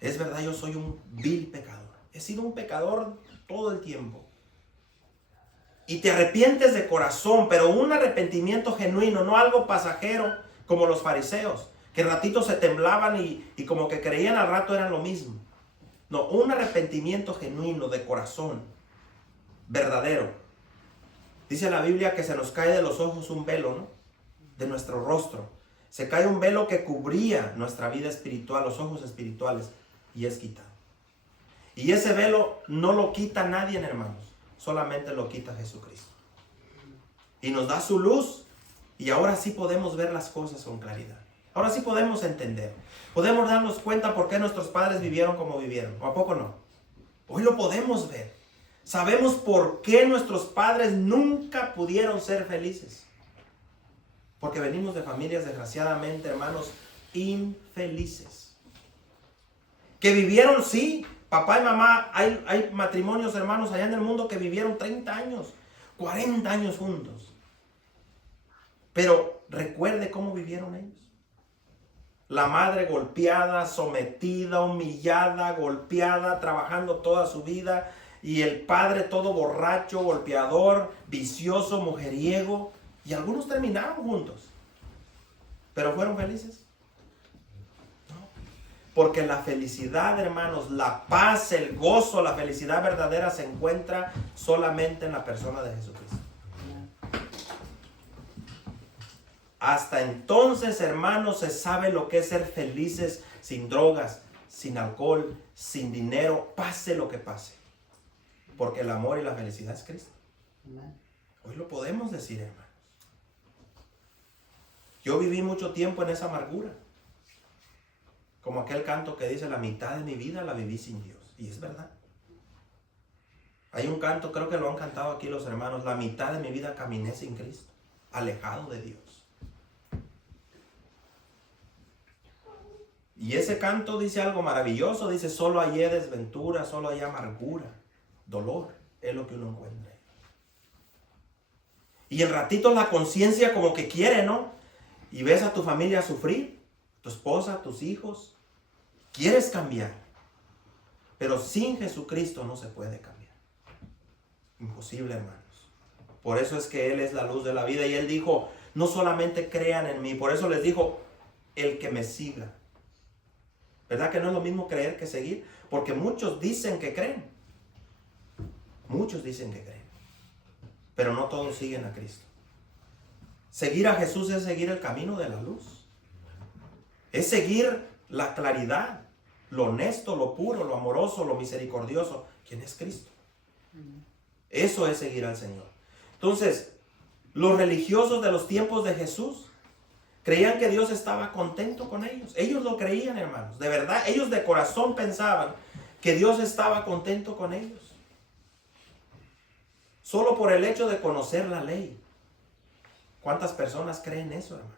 es verdad, yo soy un vil pecador. He sido un pecador todo el tiempo. Y te arrepientes de corazón, pero un arrepentimiento genuino, no algo pasajero como los fariseos, que ratitos se temblaban y como que creían al rato eran lo mismo. No, un arrepentimiento genuino de corazón, verdadero. Dice la Biblia que se nos cae de los ojos un velo, ¿no? De nuestro rostro. Se cae un velo que cubría nuestra vida espiritual, los ojos espirituales, y es quitado. Y ese velo no lo quita nadie, hermanos. Solamente lo quita Jesucristo. Y nos da su luz. Y ahora sí podemos ver las cosas con claridad. Ahora sí podemos entender. Podemos darnos cuenta por qué nuestros padres vivieron como vivieron. ¿O a poco no? Hoy lo podemos ver. Sabemos por qué nuestros padres nunca pudieron ser felices. Porque venimos de familias, desgraciadamente, hermanos, infelices. Que vivieron, sí, papá y mamá, hay matrimonios, hermanos, allá en el mundo que vivieron 30 años, 40 años juntos. Pero recuerde cómo vivieron ellos. La madre golpeada, sometida, humillada, golpeada, trabajando toda su vida. Y el padre todo borracho, golpeador, vicioso, mujeriego. Y algunos terminaron juntos. ¿Pero fueron felices? No. Porque la felicidad, hermanos, la paz, el gozo, la felicidad verdadera se encuentra solamente en la persona de Jesucristo. Hasta entonces, hermanos, se sabe lo que es ser felices sin drogas, sin alcohol, sin dinero, pase lo que pase. Porque el amor y la felicidad es Cristo. Hoy lo podemos decir, hermanos. Yo viví mucho tiempo en esa amargura. Como aquel canto que dice, la mitad de mi vida la viví sin Dios. Y es verdad. Hay un canto, creo que lo han cantado aquí los hermanos, la mitad de mi vida caminé sin Cristo, alejado de Dios. Y ese canto dice algo maravilloso, dice, solo hay desventura, solo hay amargura, dolor, es lo que uno encuentra. Y en ratitos la conciencia como que quiere, ¿no? Y ves a tu familia sufrir, tu esposa, tus hijos, quieres cambiar, pero sin Jesucristo no se puede cambiar. Imposible, hermanos. Por eso es que Él es la luz de la vida y Él dijo, no solamente crean en mí, por eso les dijo, el que me siga. ¿Verdad que no es lo mismo creer que seguir? Porque muchos dicen que creen. Muchos dicen que creen. Pero no todos siguen a Cristo. Seguir a Jesús es seguir el camino de la luz. Es seguir la claridad, lo honesto, lo puro, lo amoroso, lo misericordioso. ¿Quién es Cristo? Eso es seguir al Señor. Entonces, los religiosos de los tiempos de Jesús creían que Dios estaba contento con ellos. Ellos lo creían, hermanos. De verdad, ellos de corazón pensaban que Dios estaba contento con ellos. Solo por el hecho de conocer la ley. ¿Cuántas personas creen eso, hermanos?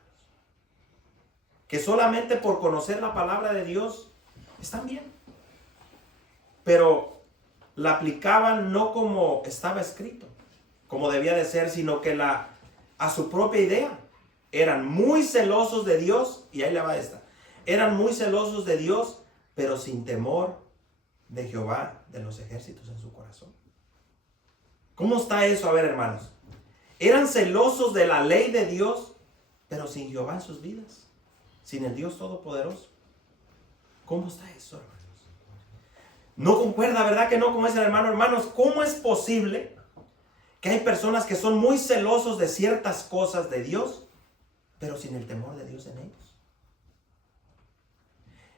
Que solamente por conocer la palabra de Dios están bien. pero la aplicaban no como estaba escrito, como debía de ser, sino que a su propia idea. Eran muy celosos de Dios, y ahí le va esta. Eran muy celosos de Dios, pero sin temor de Jehová de los ejércitos en su corazón. ¿Cómo está eso? A ver, hermanos. Eran celosos de la ley de Dios, pero sin Jehová en sus vidas, sin el Dios Todopoderoso. ¿Cómo está eso, hermanos? No concuerda, ¿verdad que no? Como dice el hermano, hermanos, ¿cómo es posible que hay personas que son muy celosos de ciertas cosas de Dios, pero sin el temor de Dios en ellos?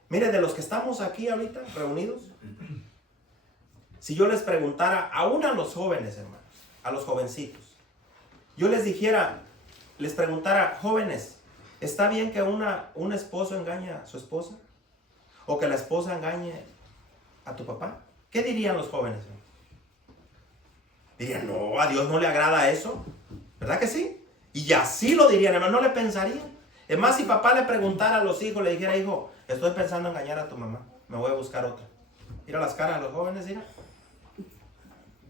Mire, de los que estamos aquí ahorita reunidos, si yo les preguntara, aún a los jóvenes, hermanos, a los jovencitos, yo les dijera, les preguntara, jóvenes, ¿está bien que un esposo engañe a su esposa? ¿O que la esposa engañe a tu papá? ¿Qué dirían los jóvenes? Dirían, no, a Dios no le agrada eso. ¿Verdad que sí? Y así lo dirían, hermano, no le pensarían. Es más, si papá le preguntara a los hijos, le dijera, hijo, estoy pensando en engañar a tu mamá, me voy a buscar otra. Mira las caras de los jóvenes, mira.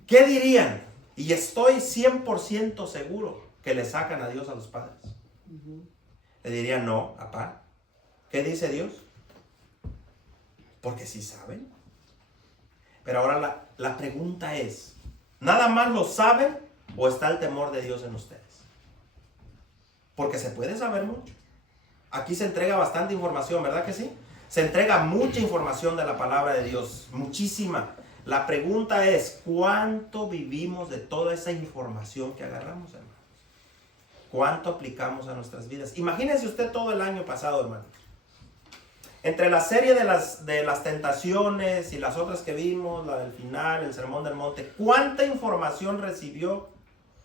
¿Qué dirían? Y estoy 100% seguro que le sacan a Dios a los padres. Le dirían, no, papá, ¿qué dice Dios? Porque sí saben. Pero ahora la pregunta es, ¿nada más lo saben o está el temor de Dios en ustedes? Porque se puede saber mucho. Aquí se entrega bastante información, ¿verdad que sí? Se entrega mucha información de la palabra de Dios, muchísima. La pregunta es, ¿cuánto vivimos de toda esa información que agarramos, hermanos? ¿Cuánto aplicamos a nuestras vidas? Imagínense usted todo el año pasado, hermano. Entre la serie de las tentaciones y las otras que vimos, la del final, el sermón del monte, ¿cuánta información recibió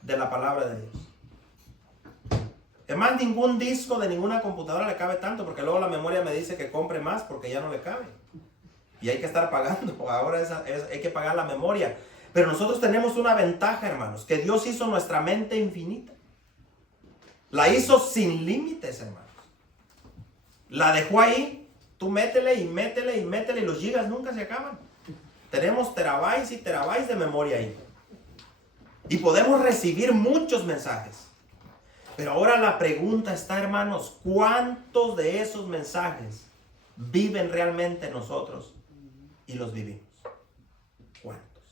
de la palabra de Dios? Además, ningún disco de ninguna computadora le cabe tanto, porque luego la memoria me dice que compre más porque ya no le cabe. Y hay que estar pagando, ahora hay que pagar la memoria. Pero nosotros tenemos una ventaja, hermanos, que Dios hizo nuestra mente infinita. La hizo sin límites, hermanos. La dejó ahí, tú métele y métele y métele y los gigas nunca se acaban. Tenemos terabytes y terabytes de memoria ahí. Y podemos recibir muchos mensajes. Pero ahora la pregunta está, hermanos, ¿cuántos de esos mensajes viven realmente nosotros y los vivimos? ¿Cuántos?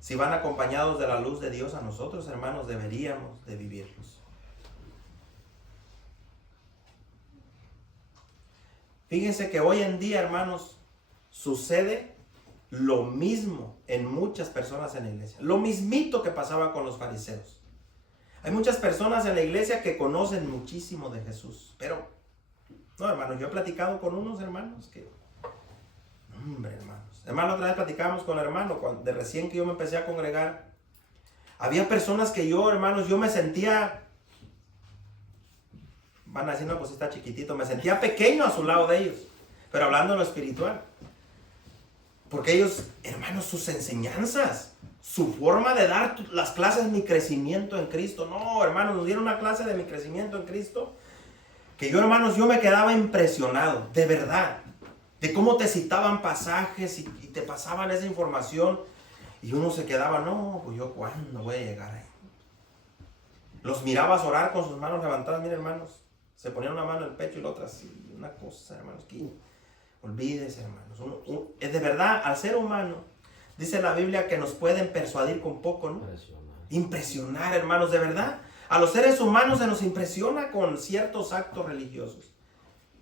Si van acompañados de la luz de Dios a nosotros, hermanos, deberíamos de vivirlos. Fíjense que hoy en día, hermanos, sucede lo mismo en muchas personas en la iglesia. Lo mismito que pasaba con los fariseos. Hay muchas personas en la iglesia que conocen muchísimo de Jesús, pero, no, hermanos, yo he platicado con unos hermanos que, hombre, hermanos. Hermano, otra vez platicábamos con el hermano, de recién que yo me empecé a congregar. Había personas que yo, hermanos, yo me sentía, van a decir, no, pues está chiquitito, me sentía pequeño a su lado de ellos, pero hablando de lo espiritual. Porque ellos, hermanos, sus enseñanzas, su forma de dar las clases de mi crecimiento en Cristo. No, hermanos, nos dieron una clase de mi crecimiento en Cristo que yo, hermanos, yo me quedaba impresionado, de verdad, de cómo te citaban pasajes y te pasaban esa información y uno se quedaba, no, pues yo cuándo voy a llegar ahí. Los mirabas orar con sus manos levantadas, miren, hermanos, se ponían una mano en el pecho y la otra así, una cosa, hermanos, que olvídese, hermanos, es de verdad, al ser humano, dice la Biblia que nos pueden persuadir con poco, ¿no? Impresionar, hermanos, de verdad. A los seres humanos se nos impresiona con ciertos actos religiosos.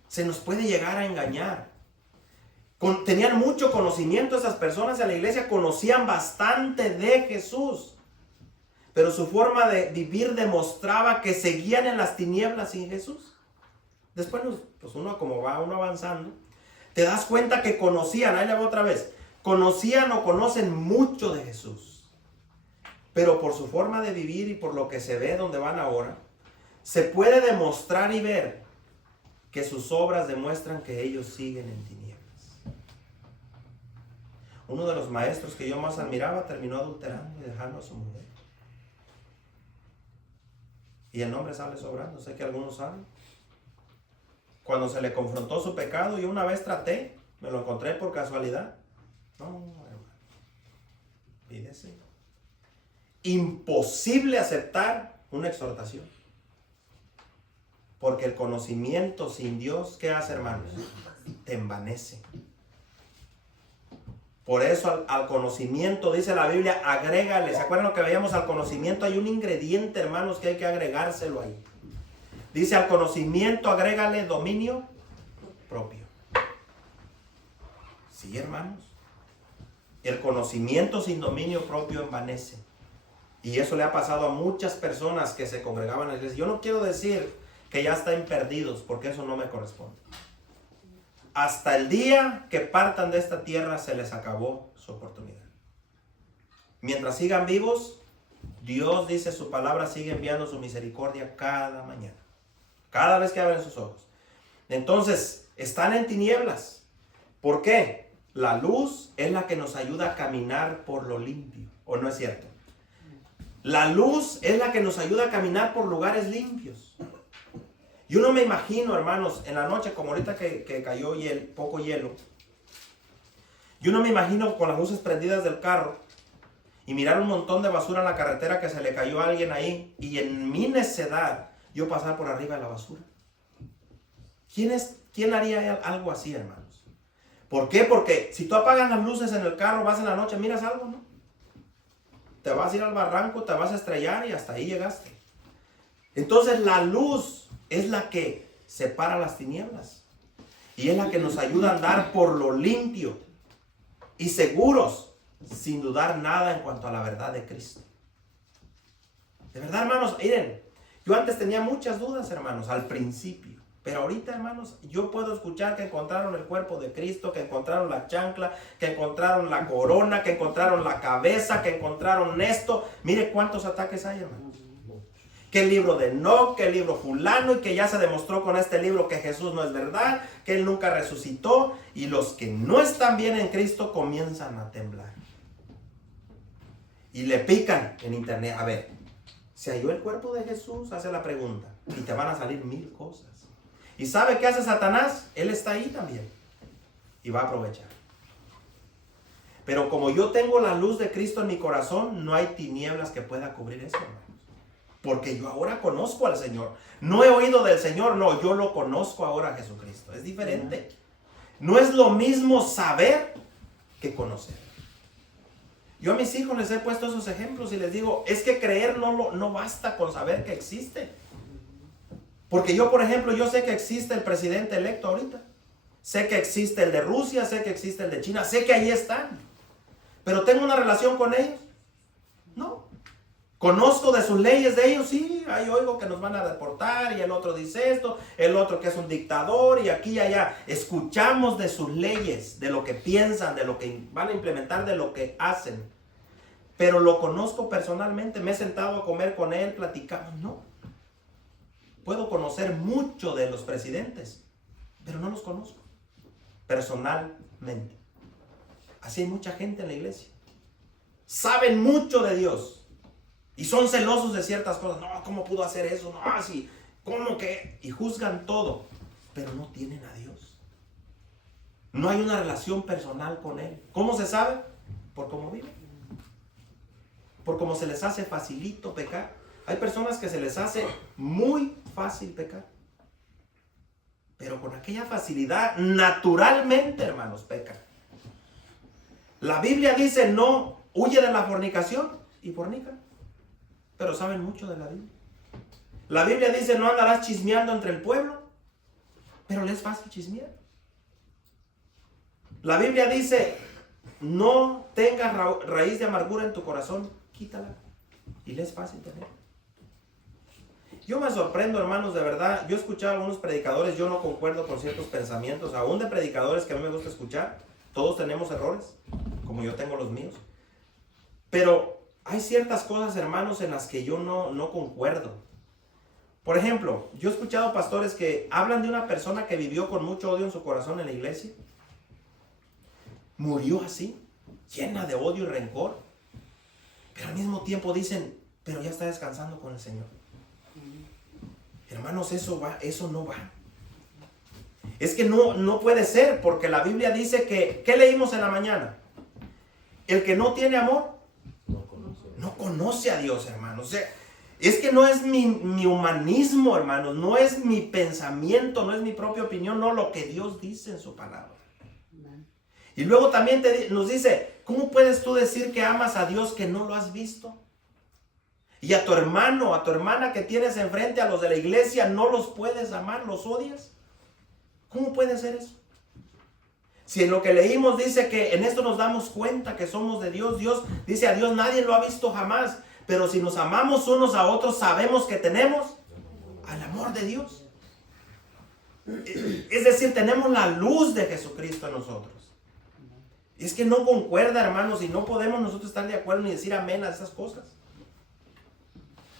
Se nos puede llegar a engañar. Tenían mucho conocimiento esas personas en la iglesia, conocían bastante de Jesús. Pero su forma de vivir demostraba que seguían en las tinieblas sin Jesús. Después, pues uno como va uno avanzando, te das cuenta que conocían, ahí le voy otra vez, conocían o conocen mucho de Jesús, pero por su forma de vivir y por lo que se ve donde van ahora, se puede demostrar y ver que sus obras demuestran que ellos siguen en tinieblas. Uno de los maestros que yo más admiraba terminó adulterando y dejando a su mujer. Y el nombre sale sobrando, sé que algunos saben. Cuando se le confrontó su pecado, yo una vez traté, me lo encontré por casualidad, No, hermano. Fíjese. Imposible aceptar una exhortación. Porque el conocimiento sin Dios, ¿qué hace, hermanos? Te envanece. Por eso al conocimiento, dice la Biblia, agrégale. ¿Se acuerdan lo que veíamos? Al conocimiento hay un ingrediente, hermanos, que hay que agregárselo ahí. Dice, al conocimiento agrégale dominio propio. Sí, hermanos. El conocimiento sin dominio propio envanece. Y eso le ha pasado a muchas personas que se congregaban en la iglesia. Yo no quiero decir que ya están perdidos, porque eso no me corresponde. Hasta el día que partan de esta tierra se les acabó su oportunidad. Mientras sigan vivos, Dios, dice su palabra, sigue enviando su misericordia cada mañana. Cada vez que abren sus ojos. Entonces, están en tinieblas. ¿Por qué? La luz es la que nos ayuda a caminar por lo limpio. ¿O no es cierto? La luz es la que nos ayuda a caminar por lugares limpios. Yo no me imagino, hermanos, en la noche, como ahorita que cayó poco hielo, yo no me imagino con las luces prendidas del carro y mirar un montón de basura en la carretera que se le cayó a alguien ahí y en mi necedad yo pasar por arriba de la basura. ¿Quién haría algo así, hermanos? ¿Por qué? Porque si tú apagas las luces en el carro, vas en la noche, miras algo, ¿no? Te vas a ir al barranco, te vas a estrellar y hasta ahí llegaste. Entonces la luz es la que separa las tinieblas. Y es la que nos ayuda a andar por lo limpio y seguros, sin dudar nada en cuanto a la verdad de Cristo. De verdad, hermanos, miren, yo antes tenía muchas dudas, hermanos, al principio. Pero ahorita, hermanos, yo puedo escuchar que encontraron el cuerpo de Cristo, que encontraron la chancla, que encontraron la corona, que encontraron la cabeza, que encontraron esto. Mire cuántos ataques hay, hermanos. Que el libro de Enoc, que el libro fulano, y que ya se demostró con este libro que Jesús no es verdad, que Él nunca resucitó. Y los que no están bien en Cristo comienzan a temblar. Y le pican en internet. A ver, ¿se halló el cuerpo de Jesús? Hace la pregunta. Y te van a salir 1000 cosas. ¿Y sabe qué hace Satanás? Él está ahí también. Y va a aprovechar. Pero como yo tengo la luz de Cristo en mi corazón, no hay tinieblas que pueda cubrir eso, hermanos. Porque yo ahora conozco al Señor. No he oído del Señor, no, yo lo conozco ahora a Jesucristo. Es diferente. No es lo mismo saber que conocer. Yo a mis hijos les he puesto esos ejemplos y les digo, es que creer no basta con saber que existe. Porque yo, por ejemplo, yo sé que existe el presidente electo ahorita. Sé que existe el de Rusia, sé que existe el de China, sé que ahí están. ¿Pero tengo una relación con ellos? No. ¿Conozco de sus leyes de ellos? Sí, ahí oigo que nos van a deportar y el otro dice esto, el otro que es un dictador y aquí y allá. Escuchamos de sus leyes, de lo que piensan, de lo que van a implementar, de lo que hacen. Pero lo conozco personalmente, me he sentado a comer con él, platicamos, no. Puedo conocer mucho de los presidentes, pero no los conozco personalmente. Así hay mucha gente en la iglesia. Saben mucho de Dios y son celosos de ciertas cosas. No, ¿cómo pudo hacer eso? No, así, ¿cómo que? Y juzgan todo, pero no tienen a Dios. No hay una relación personal con Él. ¿Cómo se sabe? Por cómo viven. Por cómo se les hace facilito pecar. Hay personas que se les hace muy fácil pecar. Pero con aquella facilidad, naturalmente, hermanos, pecan. La Biblia dice, no, huye de la fornicación y fornican. Pero saben mucho de la Biblia. La Biblia dice, no andarás chismeando entre el pueblo. Pero le es fácil chismear. La Biblia dice, no tengas raíz de amargura en tu corazón, quítala. Y le es fácil tener. Yo me sorprendo, hermanos, de verdad. Yo he escuchado a algunos predicadores, yo no concuerdo con ciertos pensamientos, aún de predicadores que a mí me gusta escuchar. Todos tenemos errores, como yo tengo los míos. Pero hay ciertas cosas, hermanos, en las que yo no concuerdo. Por ejemplo, yo he escuchado pastores que hablan de una persona que vivió con mucho odio en su corazón en la iglesia. Murió así, llena de odio y rencor. Pero al mismo tiempo dicen, pero ya está descansando con el Señor. Hermanos, eso no va. Es que no puede ser, porque la Biblia dice que, ¿qué leímos en la mañana? El que no tiene amor no conoce a Dios, hermanos. O sea, es que no es mi humanismo, hermanos, no es mi pensamiento, no es mi propia opinión, no, lo que Dios dice en su palabra. Y luego también nos dice, ¿cómo puedes tú decir que amas a Dios que no lo has visto? Y a tu hermano, a tu hermana que tienes enfrente, a los de la iglesia, no los puedes amar, los odias. ¿Cómo puede ser eso? Si en lo que leímos dice que en esto nos damos cuenta que somos de Dios, Dios dice a Dios, nadie lo ha visto jamás. Pero si nos amamos unos a otros, sabemos que tenemos al amor de Dios. Es decir, tenemos la luz de Jesucristo en nosotros. Y es que no concuerda, hermanos, y no podemos nosotros estar de acuerdo ni decir amén a esas cosas.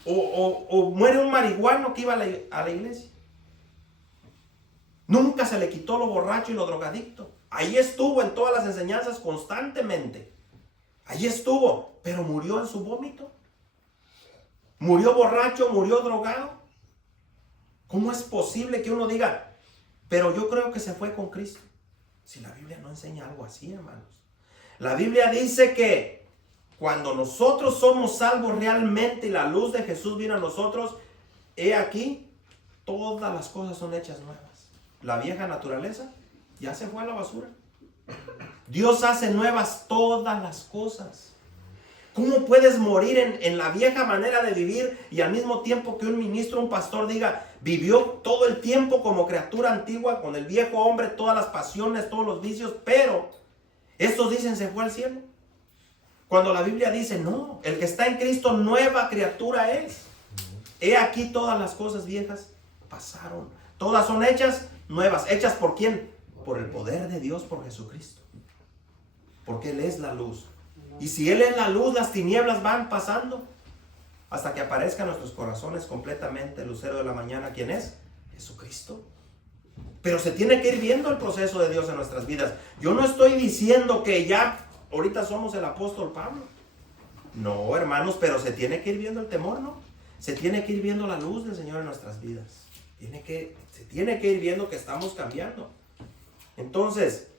O muere un marihuano que iba a la iglesia. Nunca se le quitó lo borracho y lo drogadicto. Ahí estuvo en todas las enseñanzas constantemente. Ahí estuvo, pero murió en su vómito. Murió borracho, murió drogado. ¿Cómo es posible que uno diga, pero yo creo que se fue con Cristo? Si la Biblia no enseña algo así, hermanos. La Biblia dice que cuando nosotros somos salvos realmente y la luz de Jesús viene a nosotros, he aquí, todas las cosas son hechas nuevas. La vieja naturaleza ya se fue a la basura. Dios hace nuevas todas las cosas. ¿Cómo puedes morir en la vieja manera de vivir y al mismo tiempo que un ministro, un pastor diga, vivió todo el tiempo como criatura antigua con el viejo hombre, todas las pasiones, todos los vicios, pero estos dicen se fue al cielo? Cuando la Biblia dice, no, el que está en Cristo nueva criatura es. He aquí todas las cosas viejas pasaron. Todas son hechas nuevas. ¿Hechas por quién? Por el poder de Dios, por Jesucristo. Porque Él es la luz. Y si Él es la luz, las tinieblas van pasando hasta que aparezca en nuestros corazones completamente el lucero de la mañana. ¿Quién es? Jesucristo. Pero se tiene que ir viendo el proceso de Dios en nuestras vidas. Yo no estoy diciendo que ya ahorita somos el apóstol Pablo. No, hermanos, pero se tiene que ir viendo el temor, ¿no? Se tiene que ir viendo la luz del Señor en nuestras vidas. Se tiene que ir viendo que estamos cambiando. Entonces,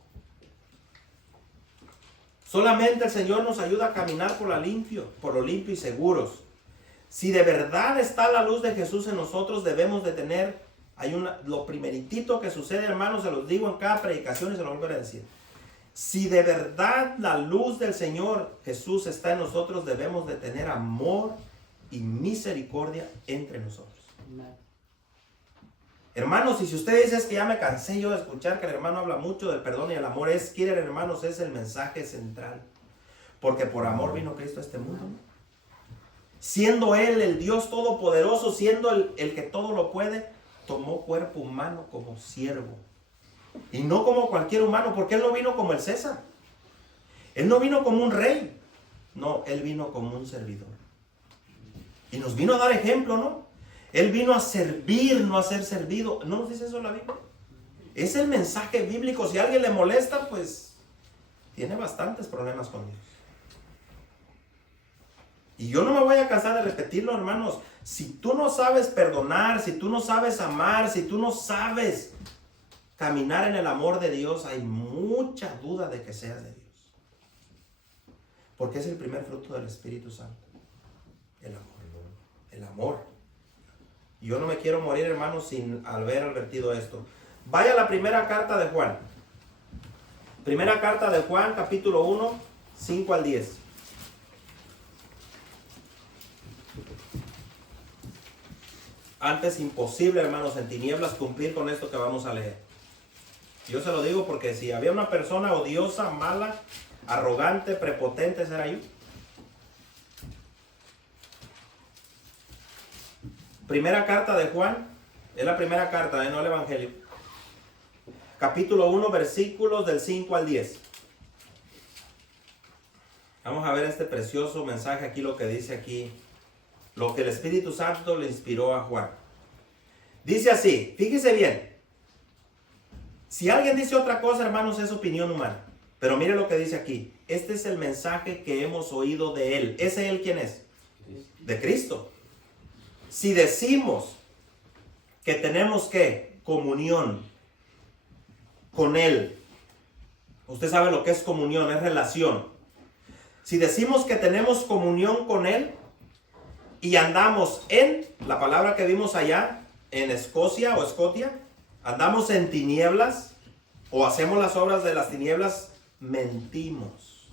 solamente el Señor nos ayuda a caminar por lo limpio y seguros. Si de verdad está la luz de Jesús en nosotros, debemos de tener, lo primeritito que sucede, hermanos, se los digo en cada predicación y se lo volveré a decir. Si de verdad la luz del Señor Jesús está en nosotros, debemos de tener amor y misericordia entre nosotros. Hermanos, y si usted dice es que ya me cansé yo de escuchar que el hermano habla mucho del perdón y el amor, quieren, hermanos, es el mensaje central. Porque por amor vino Cristo a este mundo, ¿no? Siendo Él el Dios todopoderoso, siendo el que todo lo puede, tomó cuerpo humano como siervo. Y no como cualquier humano, porque Él no vino como el César. Él no vino como un rey. No, Él vino como un servidor. Y nos vino a dar ejemplo, ¿no? Él vino a servir, no a ser servido. ¿No nos dice eso la Biblia? Es el mensaje bíblico. Si a alguien le molesta, pues tiene bastantes problemas con Dios. Y yo no me voy a cansar de repetirlo, hermanos. Si tú no sabes perdonar, si tú no sabes amar, si tú no sabes caminar en el amor de Dios, hay mucha duda de que seas de Dios. Porque es el primer fruto del Espíritu Santo. El amor. El amor. Yo no me quiero morir, hermanos, sin haber advertido esto. Vaya a la primera carta de Juan. Primera carta de Juan, capítulo 1, 5 al 10. Antes imposible, hermanos, en tinieblas cumplir con esto que vamos a leer. Yo se lo digo porque si había una persona odiosa, mala, arrogante, prepotente, ¿será yo? Primera carta de Juan, es la primera carta, no el Evangelio. Capítulo 1, versículos del 5 al 10. Vamos a ver este precioso mensaje aquí, lo que dice aquí, lo que el Espíritu Santo le inspiró a Juan. Dice así, fíjese bien. Si alguien dice otra cosa, hermanos, es opinión humana. Pero mire lo que dice aquí. Este es el mensaje que hemos oído de Él. ¿Ese Él quién es? De Cristo. Si decimos que tenemos ¿qué? Comunión con Él. Usted sabe lo que es comunión, es relación. Si decimos que tenemos comunión con Él y andamos en, la palabra que vimos allá, en Escocia o Escotia, andamos en tinieblas o hacemos las obras de las tinieblas, mentimos.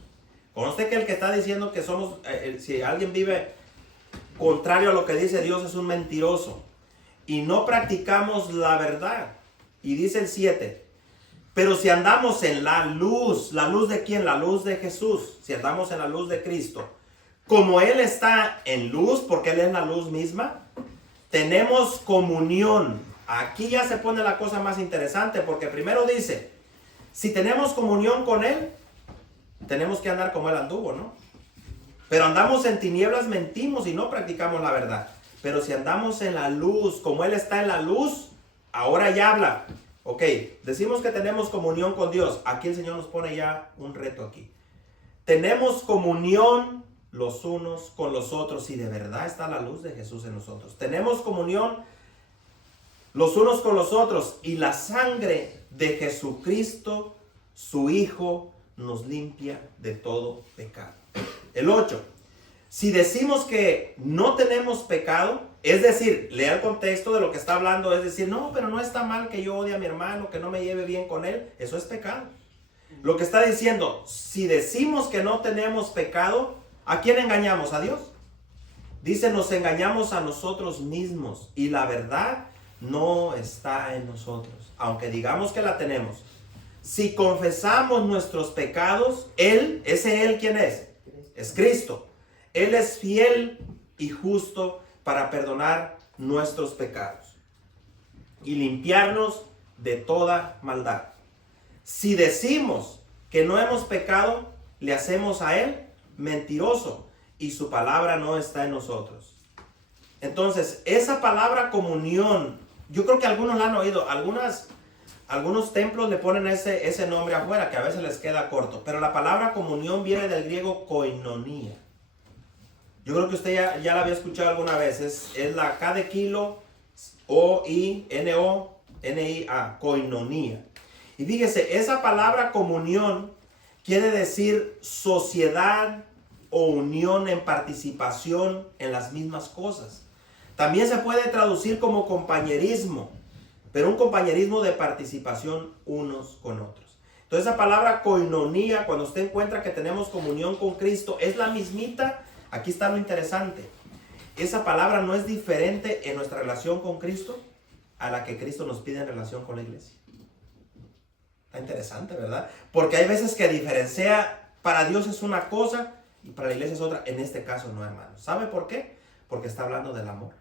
Conste que el que está diciendo que somos, si alguien vive contrario a lo que dice Dios, es un mentiroso. Y no practicamos la verdad. Y dice el 7, pero si andamos en ¿la luz de quién? La luz de Jesús. Si andamos en la luz de Cristo, como Él está en luz, porque Él es la luz misma, tenemos comunión. Aquí ya se pone la cosa más interesante, porque primero dice, si tenemos comunión con Él, tenemos que andar como Él anduvo, ¿no? Pero andamos en tinieblas, mentimos y no practicamos la verdad. Pero si andamos en la luz, como Él está en la luz, ahora ya habla. Ok, decimos que tenemos comunión con Dios. Aquí el Señor nos pone ya un reto aquí. Tenemos comunión los unos con los otros, y de verdad está la luz de Jesús en nosotros. Tenemos comunión los unos con los otros, y la sangre de Jesucristo, su Hijo, nos limpia de todo pecado. El 8. Si decimos que no tenemos pecado, es decir, lea el contexto de lo que está hablando, es decir, no, pero no está mal que yo odie a mi hermano, que no me lleve bien con él, eso es pecado. Lo que está diciendo, si decimos que no tenemos pecado, ¿a quién engañamos? ¿A Dios? Dice, nos engañamos a nosotros mismos y la verdad no está en nosotros, aunque digamos que la tenemos. Si confesamos nuestros pecados, Él, ese Él, ¿quién es? Es Cristo. Él es fiel y justo para perdonar nuestros pecados y limpiarnos de toda maldad. Si decimos que no hemos pecado, le hacemos a Él mentiroso y su palabra no está en nosotros. Entonces, esa palabra comunión, yo creo que algunos la han oído, algunos templos le ponen ese nombre afuera, que a veces les queda corto, pero la palabra comunión viene del griego koinonía. Yo creo que usted ya la había escuchado alguna vez, es la K de kilo, O-I-N-O-N-I-A, koinonía. Y fíjese, esa palabra comunión quiere decir sociedad o unión en participación en las mismas cosas. También se puede traducir como compañerismo, pero un compañerismo de participación unos con otros. Entonces esa palabra koinonía, cuando usted encuentra que tenemos comunión con Cristo, es la mismita. Aquí está lo interesante. Esa palabra no es diferente en nuestra relación con Cristo a la que Cristo nos pide en relación con la iglesia. Está interesante, ¿verdad? Porque hay veces que diferencia, para Dios es una cosa y para la iglesia es otra. En este caso no, hermano. ¿Sabe por qué? Porque está hablando del amor.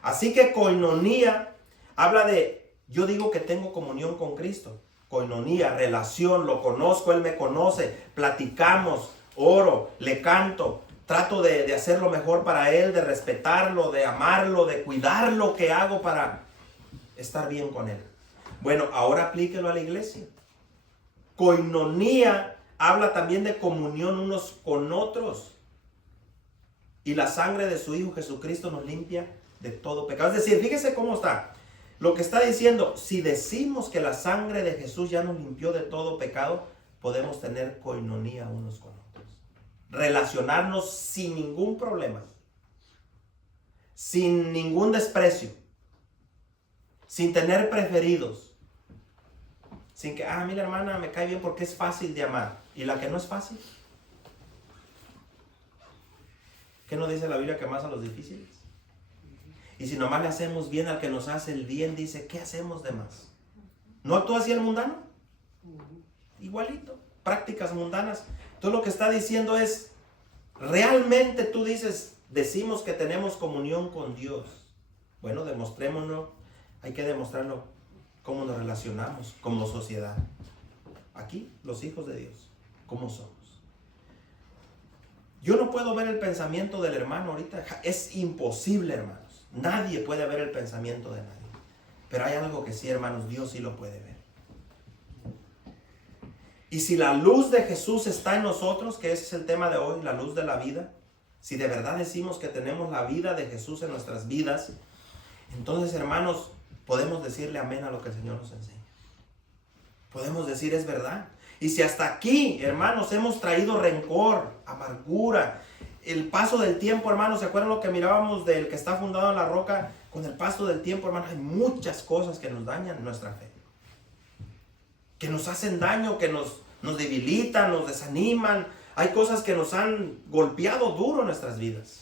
Así que koinonía habla de, yo digo que tengo comunión con Cristo. Koinonía, relación, lo conozco, Él me conoce, platicamos, oro, le canto, trato de hacer lo mejor para Él, de respetarlo, de amarlo, de cuidar lo que hago para estar bien con Él. Bueno, ahora aplíquelo a la iglesia. Koinonía habla también de comunión unos con otros. Y la sangre de su Hijo Jesucristo nos limpia de todo pecado. Es decir, fíjese cómo está. Lo que está diciendo, si decimos que la sangre de Jesús ya nos limpió de todo pecado, podemos tener koinonía unos con otros. Relacionarnos sin ningún problema, sin ningún desprecio, sin tener preferidos, sin que, a mí la hermana me cae bien porque es fácil de amar, y la que no es fácil. ¿Qué nos dice la Biblia que más a los difíciles? Y si nomás le hacemos bien al que nos hace el bien, dice, ¿qué hacemos de más? ¿No actúa así el mundano? Igualito, prácticas mundanas. Entonces lo que está diciendo es, realmente tú dices, decimos que tenemos comunión con Dios. Bueno, demostrémonos, hay que demostrarlo cómo nos relacionamos como sociedad. Aquí, los hijos de Dios, ¿cómo somos? Yo no puedo ver el pensamiento del hermano ahorita, es imposible, hermanos. Nadie puede ver el pensamiento de nadie. Pero hay algo que sí, hermanos, Dios sí lo puede ver. Y si la luz de Jesús está en nosotros, que ese es el tema de hoy, la luz de la vida, si de verdad decimos que tenemos la vida de Jesús en nuestras vidas, entonces, hermanos, podemos decirle amén a lo que el Señor nos enseña. Podemos decir es verdad. Y si hasta aquí, hermanos, hemos traído rencor, amargura, el paso del tiempo, hermanos, ¿se acuerdan lo que mirábamos del que está fundado en la roca? Con el paso del tiempo, hermanos, hay muchas cosas que nos dañan nuestra fe. Que nos hacen daño, que nos debilitan, nos desaniman. Hay cosas que nos han golpeado duro en nuestras vidas.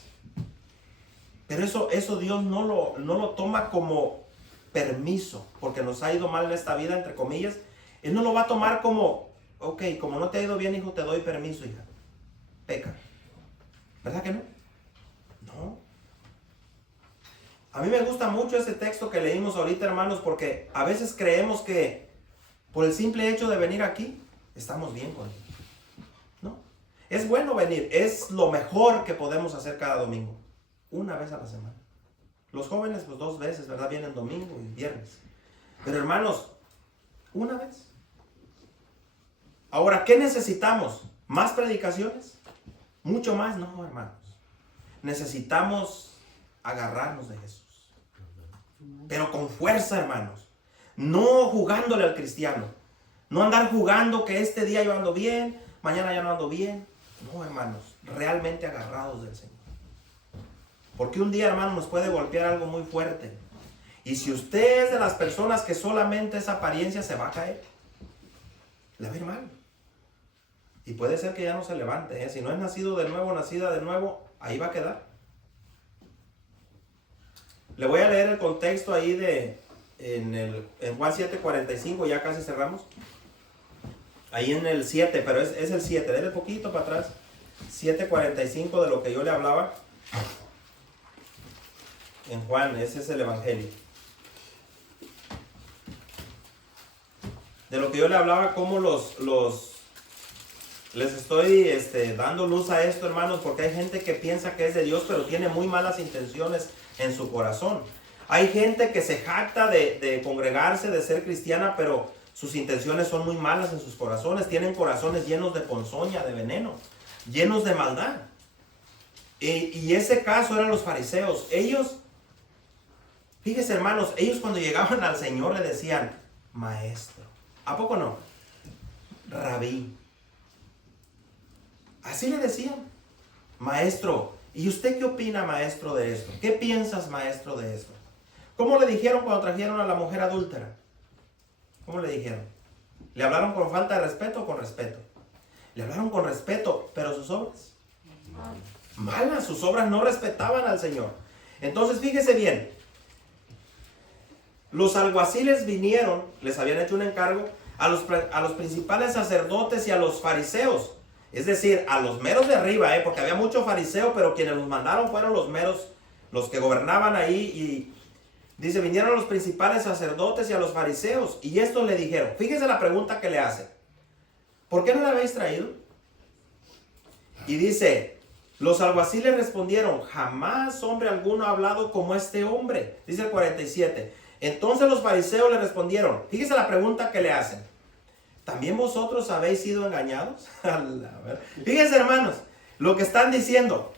Pero eso Dios no lo toma como permiso, porque nos ha ido mal en esta vida, entre comillas. Él no lo va a tomar como, ok, como no te ha ido bien, hijo, te doy permiso, hija. Peca. ¿Verdad que no? No. A mí me gusta mucho ese texto que leímos ahorita, hermanos, porque a veces creemos que por el simple hecho de venir aquí, estamos bien con él. No. Es bueno venir, es lo mejor que podemos hacer cada domingo. Una vez a la semana. Los jóvenes, pues 2 veces, ¿verdad? Vienen domingo y viernes. Pero hermanos, una vez. Ahora, ¿qué necesitamos? ¿Más predicaciones? Mucho más, no, hermanos. Necesitamos agarrarnos de Jesús. Pero con fuerza, hermanos. No jugándole al cristiano. No andar jugando que este día yo ando bien, mañana ya no ando bien. No, hermanos. Realmente agarrados del Señor. Porque un día, hermano, nos puede golpear algo muy fuerte. Y si usted es de las personas que solamente esa apariencia, se va a caer. Le va a ir mal. Y puede ser que ya no se levante. Si no es nacido de nuevo, nacida de nuevo, ahí va a quedar. Le voy a leer el contexto ahí en Juan 7:45, ya casi cerramos. Ahí en el 7, pero es el 7, denle poquito para atrás. 7:45 de lo que yo le hablaba. En Juan, ese es el Evangelio. De lo que yo le hablaba, cómo les estoy dando luz a esto, hermanos, porque hay gente que piensa que es de Dios, pero tiene muy malas intenciones en su corazón. Hay gente que se jacta de congregarse, de ser cristiana, pero sus intenciones son muy malas en sus corazones. Tienen corazones llenos de ponzoña, de veneno, llenos de maldad. Y ese caso eran los fariseos. Ellos, fíjense, hermanos, ellos cuando llegaban al Señor le decían, maestro. ¿A poco no? Rabí. Así le decían, maestro. ¿Y usted qué opina, maestro, de esto? ¿Qué piensas, maestro, de esto? ¿Cómo le dijeron cuando trajeron a la mujer adúltera? ¿Cómo le dijeron? ¿Le hablaron con falta de respeto o con respeto? Le hablaron con respeto, pero sus obras malas, sus obras no respetaban al Señor. Entonces, fíjese bien. Los alguaciles vinieron, les habían hecho un encargo a los principales sacerdotes y a los fariseos. Es decir, a los meros de arriba, porque había mucho fariseo, pero quienes los mandaron fueron los meros, los que gobernaban ahí. Y dice, vinieron los principales sacerdotes y a los fariseos. Y estos le dijeron, fíjese la pregunta que le hacen. ¿Por qué no la habéis traído? Y dice, los alguaciles respondieron, jamás hombre alguno ha hablado como este hombre. Dice el 47. Entonces los fariseos le respondieron, fíjese la pregunta que le hacen. ¿También vosotros habéis sido engañados? Fíjense, hermanos, lo que están diciendo,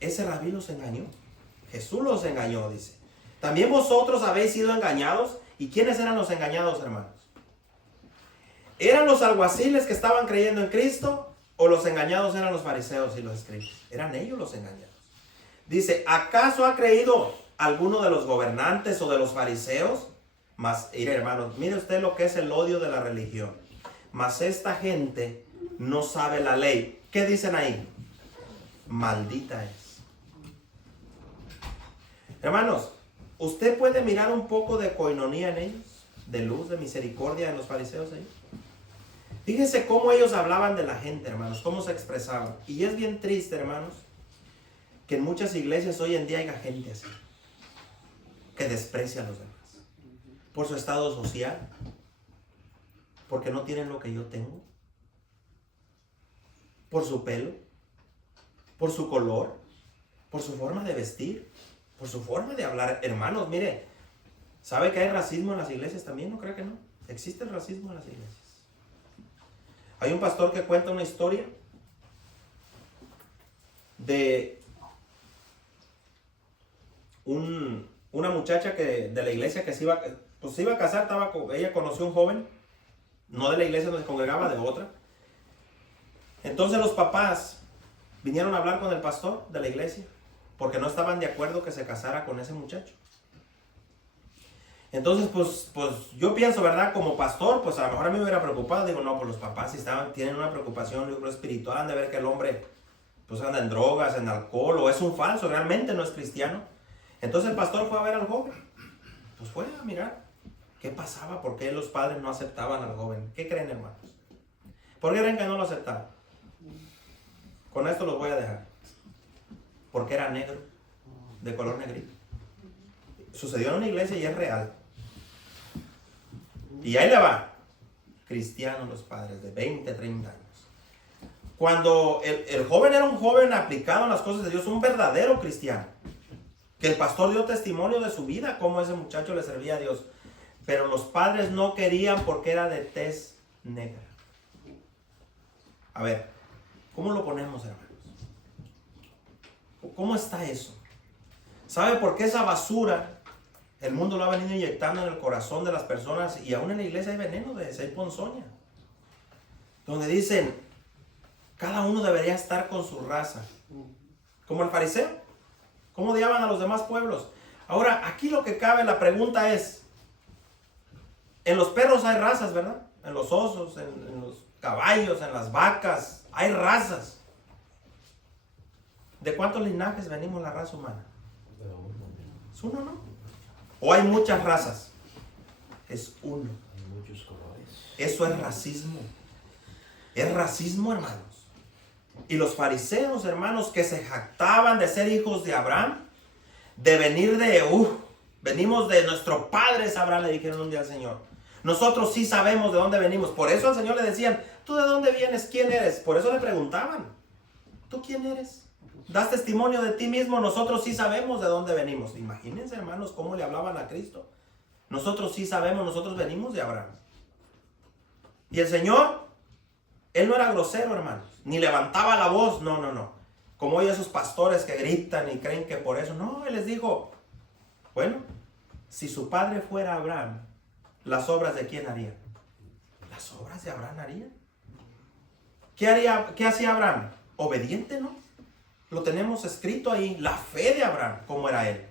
ese rabí los engañó. Jesús los engañó, dice. ¿También vosotros habéis sido engañados? ¿Y quiénes eran los engañados, hermanos? ¿Eran los alguaciles que estaban creyendo en Cristo? ¿O los engañados eran los fariseos y los escribas? Eran ellos los engañados. Dice, ¿acaso ha creído alguno de los gobernantes o de los fariseos? Mas, mire, hermanos, mire usted lo que es el odio de la religión. Mas esta gente no sabe la ley. ¿Qué dicen ahí? Maldita es. Hermanos, ¿usted puede mirar un poco de coinonía en ellos? De luz, de misericordia en los fariseos ahí. Fíjense cómo ellos hablaban de la gente, hermanos, cómo se expresaban. Y es bien triste, hermanos, que en muchas iglesias hoy en día haya gente así, que desprecia a los demás. Por su estado social, porque no tienen lo que yo tengo, por su pelo, por su color, por su forma de vestir, por su forma de hablar. Hermanos, mire, ¿sabe que hay racismo en las iglesias también? ¿No cree que no? Existe el racismo en las iglesias. Hay un pastor que cuenta una historia de una muchacha de la iglesia que se iba a casar. Ella conoció a un joven no de la iglesia donde se congregaba, de otra. Entonces los papás vinieron a hablar con el pastor de la iglesia porque no estaban de acuerdo que se casara con ese muchacho. Entonces, pues yo pienso, ¿verdad? Como pastor, pues a lo mejor a mí me hubiera preocupado. Digo, no, pues los papás si tienen una preocupación, yo creo, espiritual, han de ver que el hombre pues anda en drogas, en alcohol, o es un falso, realmente no es cristiano. Entonces el pastor fue a ver al joven. Pues fue a mirar qué pasaba, por qué los padres no aceptaban al joven. ¿Qué creen, hermanos? ¿Por qué creen que no lo aceptaban? Con esto los voy a dejar. Porque era negro, de color negrito. Sucedió en una iglesia y es real. Y ahí le va. Cristianos los padres de 20, 30 años. Cuando el joven era un joven aplicado en las cosas de Dios, un verdadero cristiano. Que el pastor dio testimonio de su vida, cómo ese muchacho le servía a Dios. Pero los padres no querían porque era de tez negra. A ver, ¿cómo lo ponemos, hermanos? ¿Cómo está eso? ¿Sabe por qué esa basura el mundo lo ha venido inyectando en el corazón de las personas? Y aún en la iglesia hay veneno de esa, hay ponzoña. Donde dicen, cada uno debería estar con su raza. Como el fariseo. ¿Cómo odiaban a los demás pueblos? Ahora, aquí lo que cabe, la pregunta es, en los perros hay razas, ¿verdad? En los osos, en los caballos, en las vacas, hay razas. ¿De cuántos linajes venimos la raza humana? Es uno, ¿no? ¿O hay muchas razas? Es uno. Hay muchos colores. Eso es racismo. Es racismo, hermanos. Y los fariseos, hermanos, que se jactaban de ser hijos de Abraham, de venir venimos de nuestro padre es Abraham, le dijeron un día al Señor. Nosotros sí sabemos de dónde venimos. Por eso al Señor le decían, ¿tú de dónde vienes? ¿Quién eres? Por eso le preguntaban, ¿tú quién eres? ¿Das testimonio de ti mismo? Nosotros sí sabemos de dónde venimos. Imagínense, hermanos, cómo le hablaban a Cristo. Nosotros sí sabemos, nosotros venimos de Abraham. Y el Señor, Él no era grosero, hermanos, ni levantaba la voz, no. Como hoy esos pastores que gritan y creen que por eso, no, Él les dijo, bueno, si su padre fuera Abraham, ¿las obras de quién haría? Las obras de Abraham haría. ¿Qué hacía Abraham? Obediente, ¿no? Lo tenemos escrito ahí, la fe de Abraham, como era él.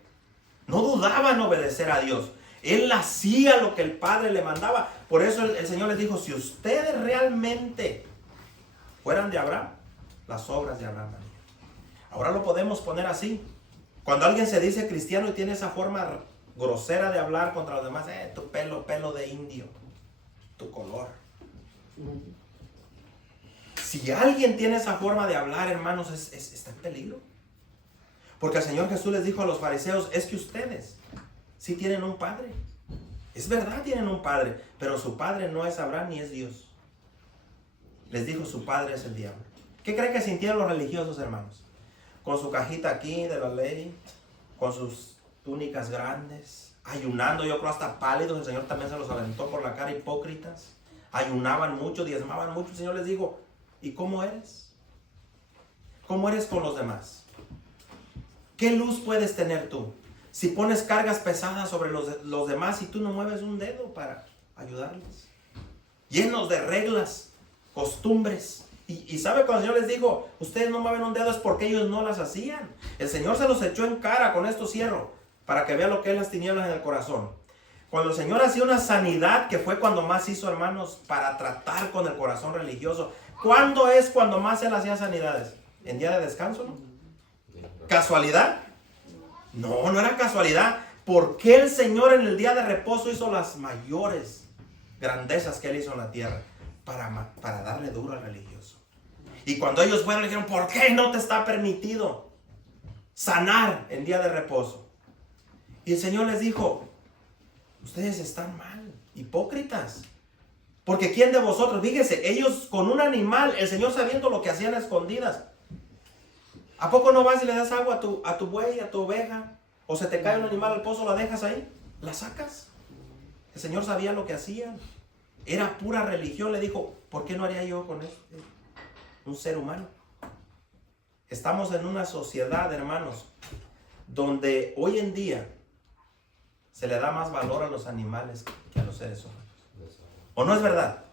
No dudaba en obedecer a Dios. Él hacía lo que el Padre le mandaba. Por eso el Señor les dijo, si ustedes realmente fueran de Abraham, las obras de Abraham harían. Ahora lo podemos poner así. Cuando alguien se dice cristiano y tiene esa forma grosera de hablar contra los demás, tu pelo de indio, tu color. Si alguien tiene esa forma de hablar, hermanos, está en peligro. Porque el Señor Jesús les dijo a los fariseos, es que ustedes sí tienen un padre. Es verdad, tienen un padre, pero su padre no es Abraham ni es Dios. Les dijo, su padre es el diablo. ¿Qué creen que sintieron los religiosos, hermanos? Con su cajita aquí de la ley, con sus túnicas grandes, ayunando, yo creo hasta pálidos, el Señor también se los aventó por la cara, hipócritas. Ayunaban mucho, diezmaban mucho. El Señor les dijo, ¿y cómo eres? ¿Cómo eres con los demás? ¿Qué luz puedes tener tú? Si pones cargas pesadas sobre los demás y tú no mueves un dedo para ayudarles. Llenos de reglas, costumbres. Y sabe cuando el Señor les dijo, ustedes no mueven un dedo, es porque ellos no las hacían. El Señor se los echó en cara, con esto cierro, para que vean lo que es las tinieblas en el corazón. Cuando el Señor hacía una sanidad, que fue cuando más hizo, hermanos, para tratar con el corazón religioso. ¿Cuándo es cuando más Él hacía sanidades? ¿En día de descanso, no? ¿Casualidad? No, no era casualidad. ¿Por qué el Señor en el día de reposo hizo las mayores grandezas que Él hizo en la tierra? Para darle duro al religioso. Y cuando ellos fueron, le dijeron, ¿por qué no te está permitido sanar en día de reposo? Y el Señor les dijo, ustedes están mal, hipócritas. Porque ¿quién de vosotros? Fíjese, ellos con un animal, el Señor sabiendo lo que hacían a escondidas. ¿A poco no vas y le das agua a tu buey, a tu oveja? O se te cae un animal al pozo, la dejas ahí, la sacas. El Señor sabía lo que hacían. Era pura religión. Le dijo, ¿por qué no haría yo con un ser humano? Estamos en una sociedad, hermanos, donde hoy en día se le da más valor a los animales que a los seres humanos. ¿O no es verdad?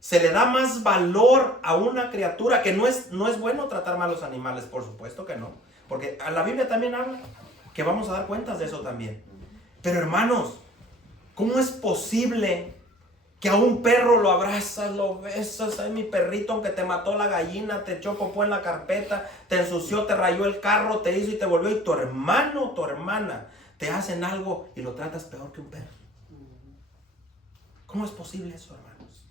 Se le da más valor a una criatura, que no es bueno tratar mal a los animales, por supuesto que no. Porque a la Biblia también habla que vamos a dar cuentas de eso también. Pero hermanos, ¿cómo es posible que a un perro lo abrazas, lo besas? Ay, mi perrito, aunque te mató la gallina, te echó popó en la carpeta, te ensució, te rayó el carro, te hizo y te volvió, y tu hermano o tu hermana te hacen algo y lo tratas peor que un perro. ¿Cómo es posible eso, hermanos?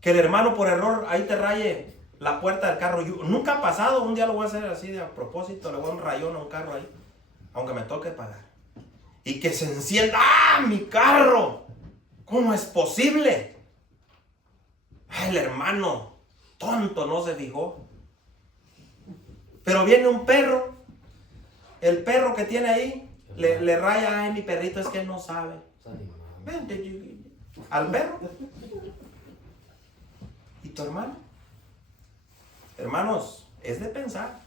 Que el hermano por error ahí te raye la puerta del carro. Nunca ha pasado. Un día lo voy a hacer así de a propósito. Le voy a un rayón a un carro ahí, aunque me toque pagar. Y que se encienda. ¡Ah, mi carro! ¿Cómo es posible? El hermano tonto no se fijó. Pero viene un perro. El perro que tiene ahí le raya. Ay, mi perrito, es que él no sabe. Vente, chiquillo. Al perro. ¿Y tu hermano? Hermanos, es de pensar.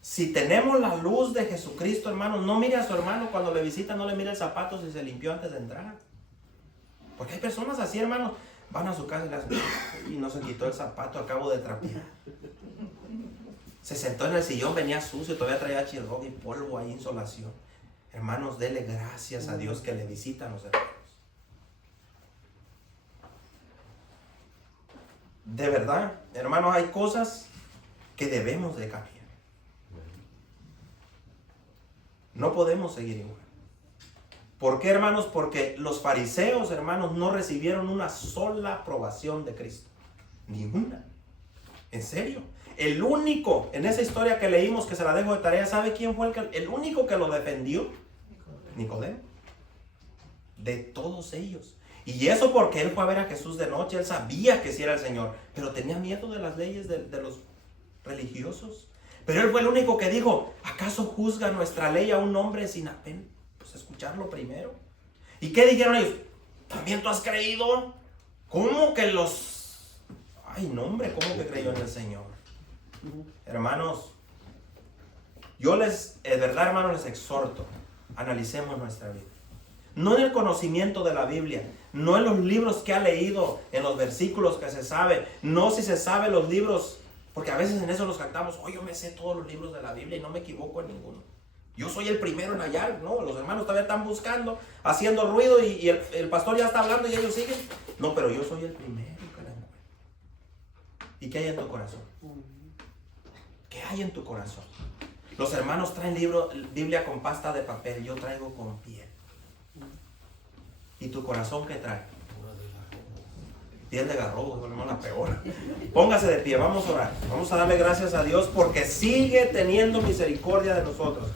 Si tenemos la luz de Jesucristo, hermanos, no mire a su hermano cuando le visita, no le mire el zapato si se limpió antes de entrar. Porque hay personas así, hermanos, van a su casa y le hacen, y no se quitó el zapato, acabo de trapear. Se sentó en el sillón, venía sucio, todavía traía chirrón y polvo ahí, insolación. Hermanos, dele gracias a Dios que le visita a los hermanos. De verdad, hermanos, hay cosas que debemos de cambiar. No podemos seguir igual. ¿Por qué, hermanos? Porque los fariseos, hermanos, no recibieron una sola aprobación de Cristo. Ninguna. En serio. El único, en esa historia que leímos, que se la dejo de tarea, ¿sabe quién fue el único que lo defendió? Nicodemo. De todos ellos. Y eso porque él fue a ver a Jesús de noche. Él sabía que sí era el Señor, pero tenía miedo de las leyes de los religiosos. Pero él fue el único que dijo, ¿acaso juzga nuestra ley a un hombre sin apenas escucharlo primero? ¿Y qué dijeron ellos? ¿También tú has creído? ¿Cómo que los...? Ay, no, hombre, ¿cómo que creyó en el Señor? Hermanos, yo les, de verdad, hermanos, les exhorto, analicemos nuestra vida. No en el conocimiento de la Biblia, no en los libros que ha leído, en los versículos que se sabe, no si se sabe los libros, porque a veces en eso nos jactamos, yo me sé todos los libros de la Biblia y no me equivoco en ninguno. Yo soy el primero en hallar, no, los hermanos todavía están buscando, haciendo ruido y el pastor ya está hablando y ellos siguen. No, pero yo soy el primero que la encuentro. ¿Y qué hay en tu corazón? ¿Qué hay en tu corazón? Los hermanos traen Biblia con pasta de papel, yo traigo con piel. ¿Y tu corazón qué trae? Piel de garrobo, hermano, la peor. Póngase de pie, vamos a orar. Vamos a darle gracias a Dios porque sigue teniendo misericordia de nosotros.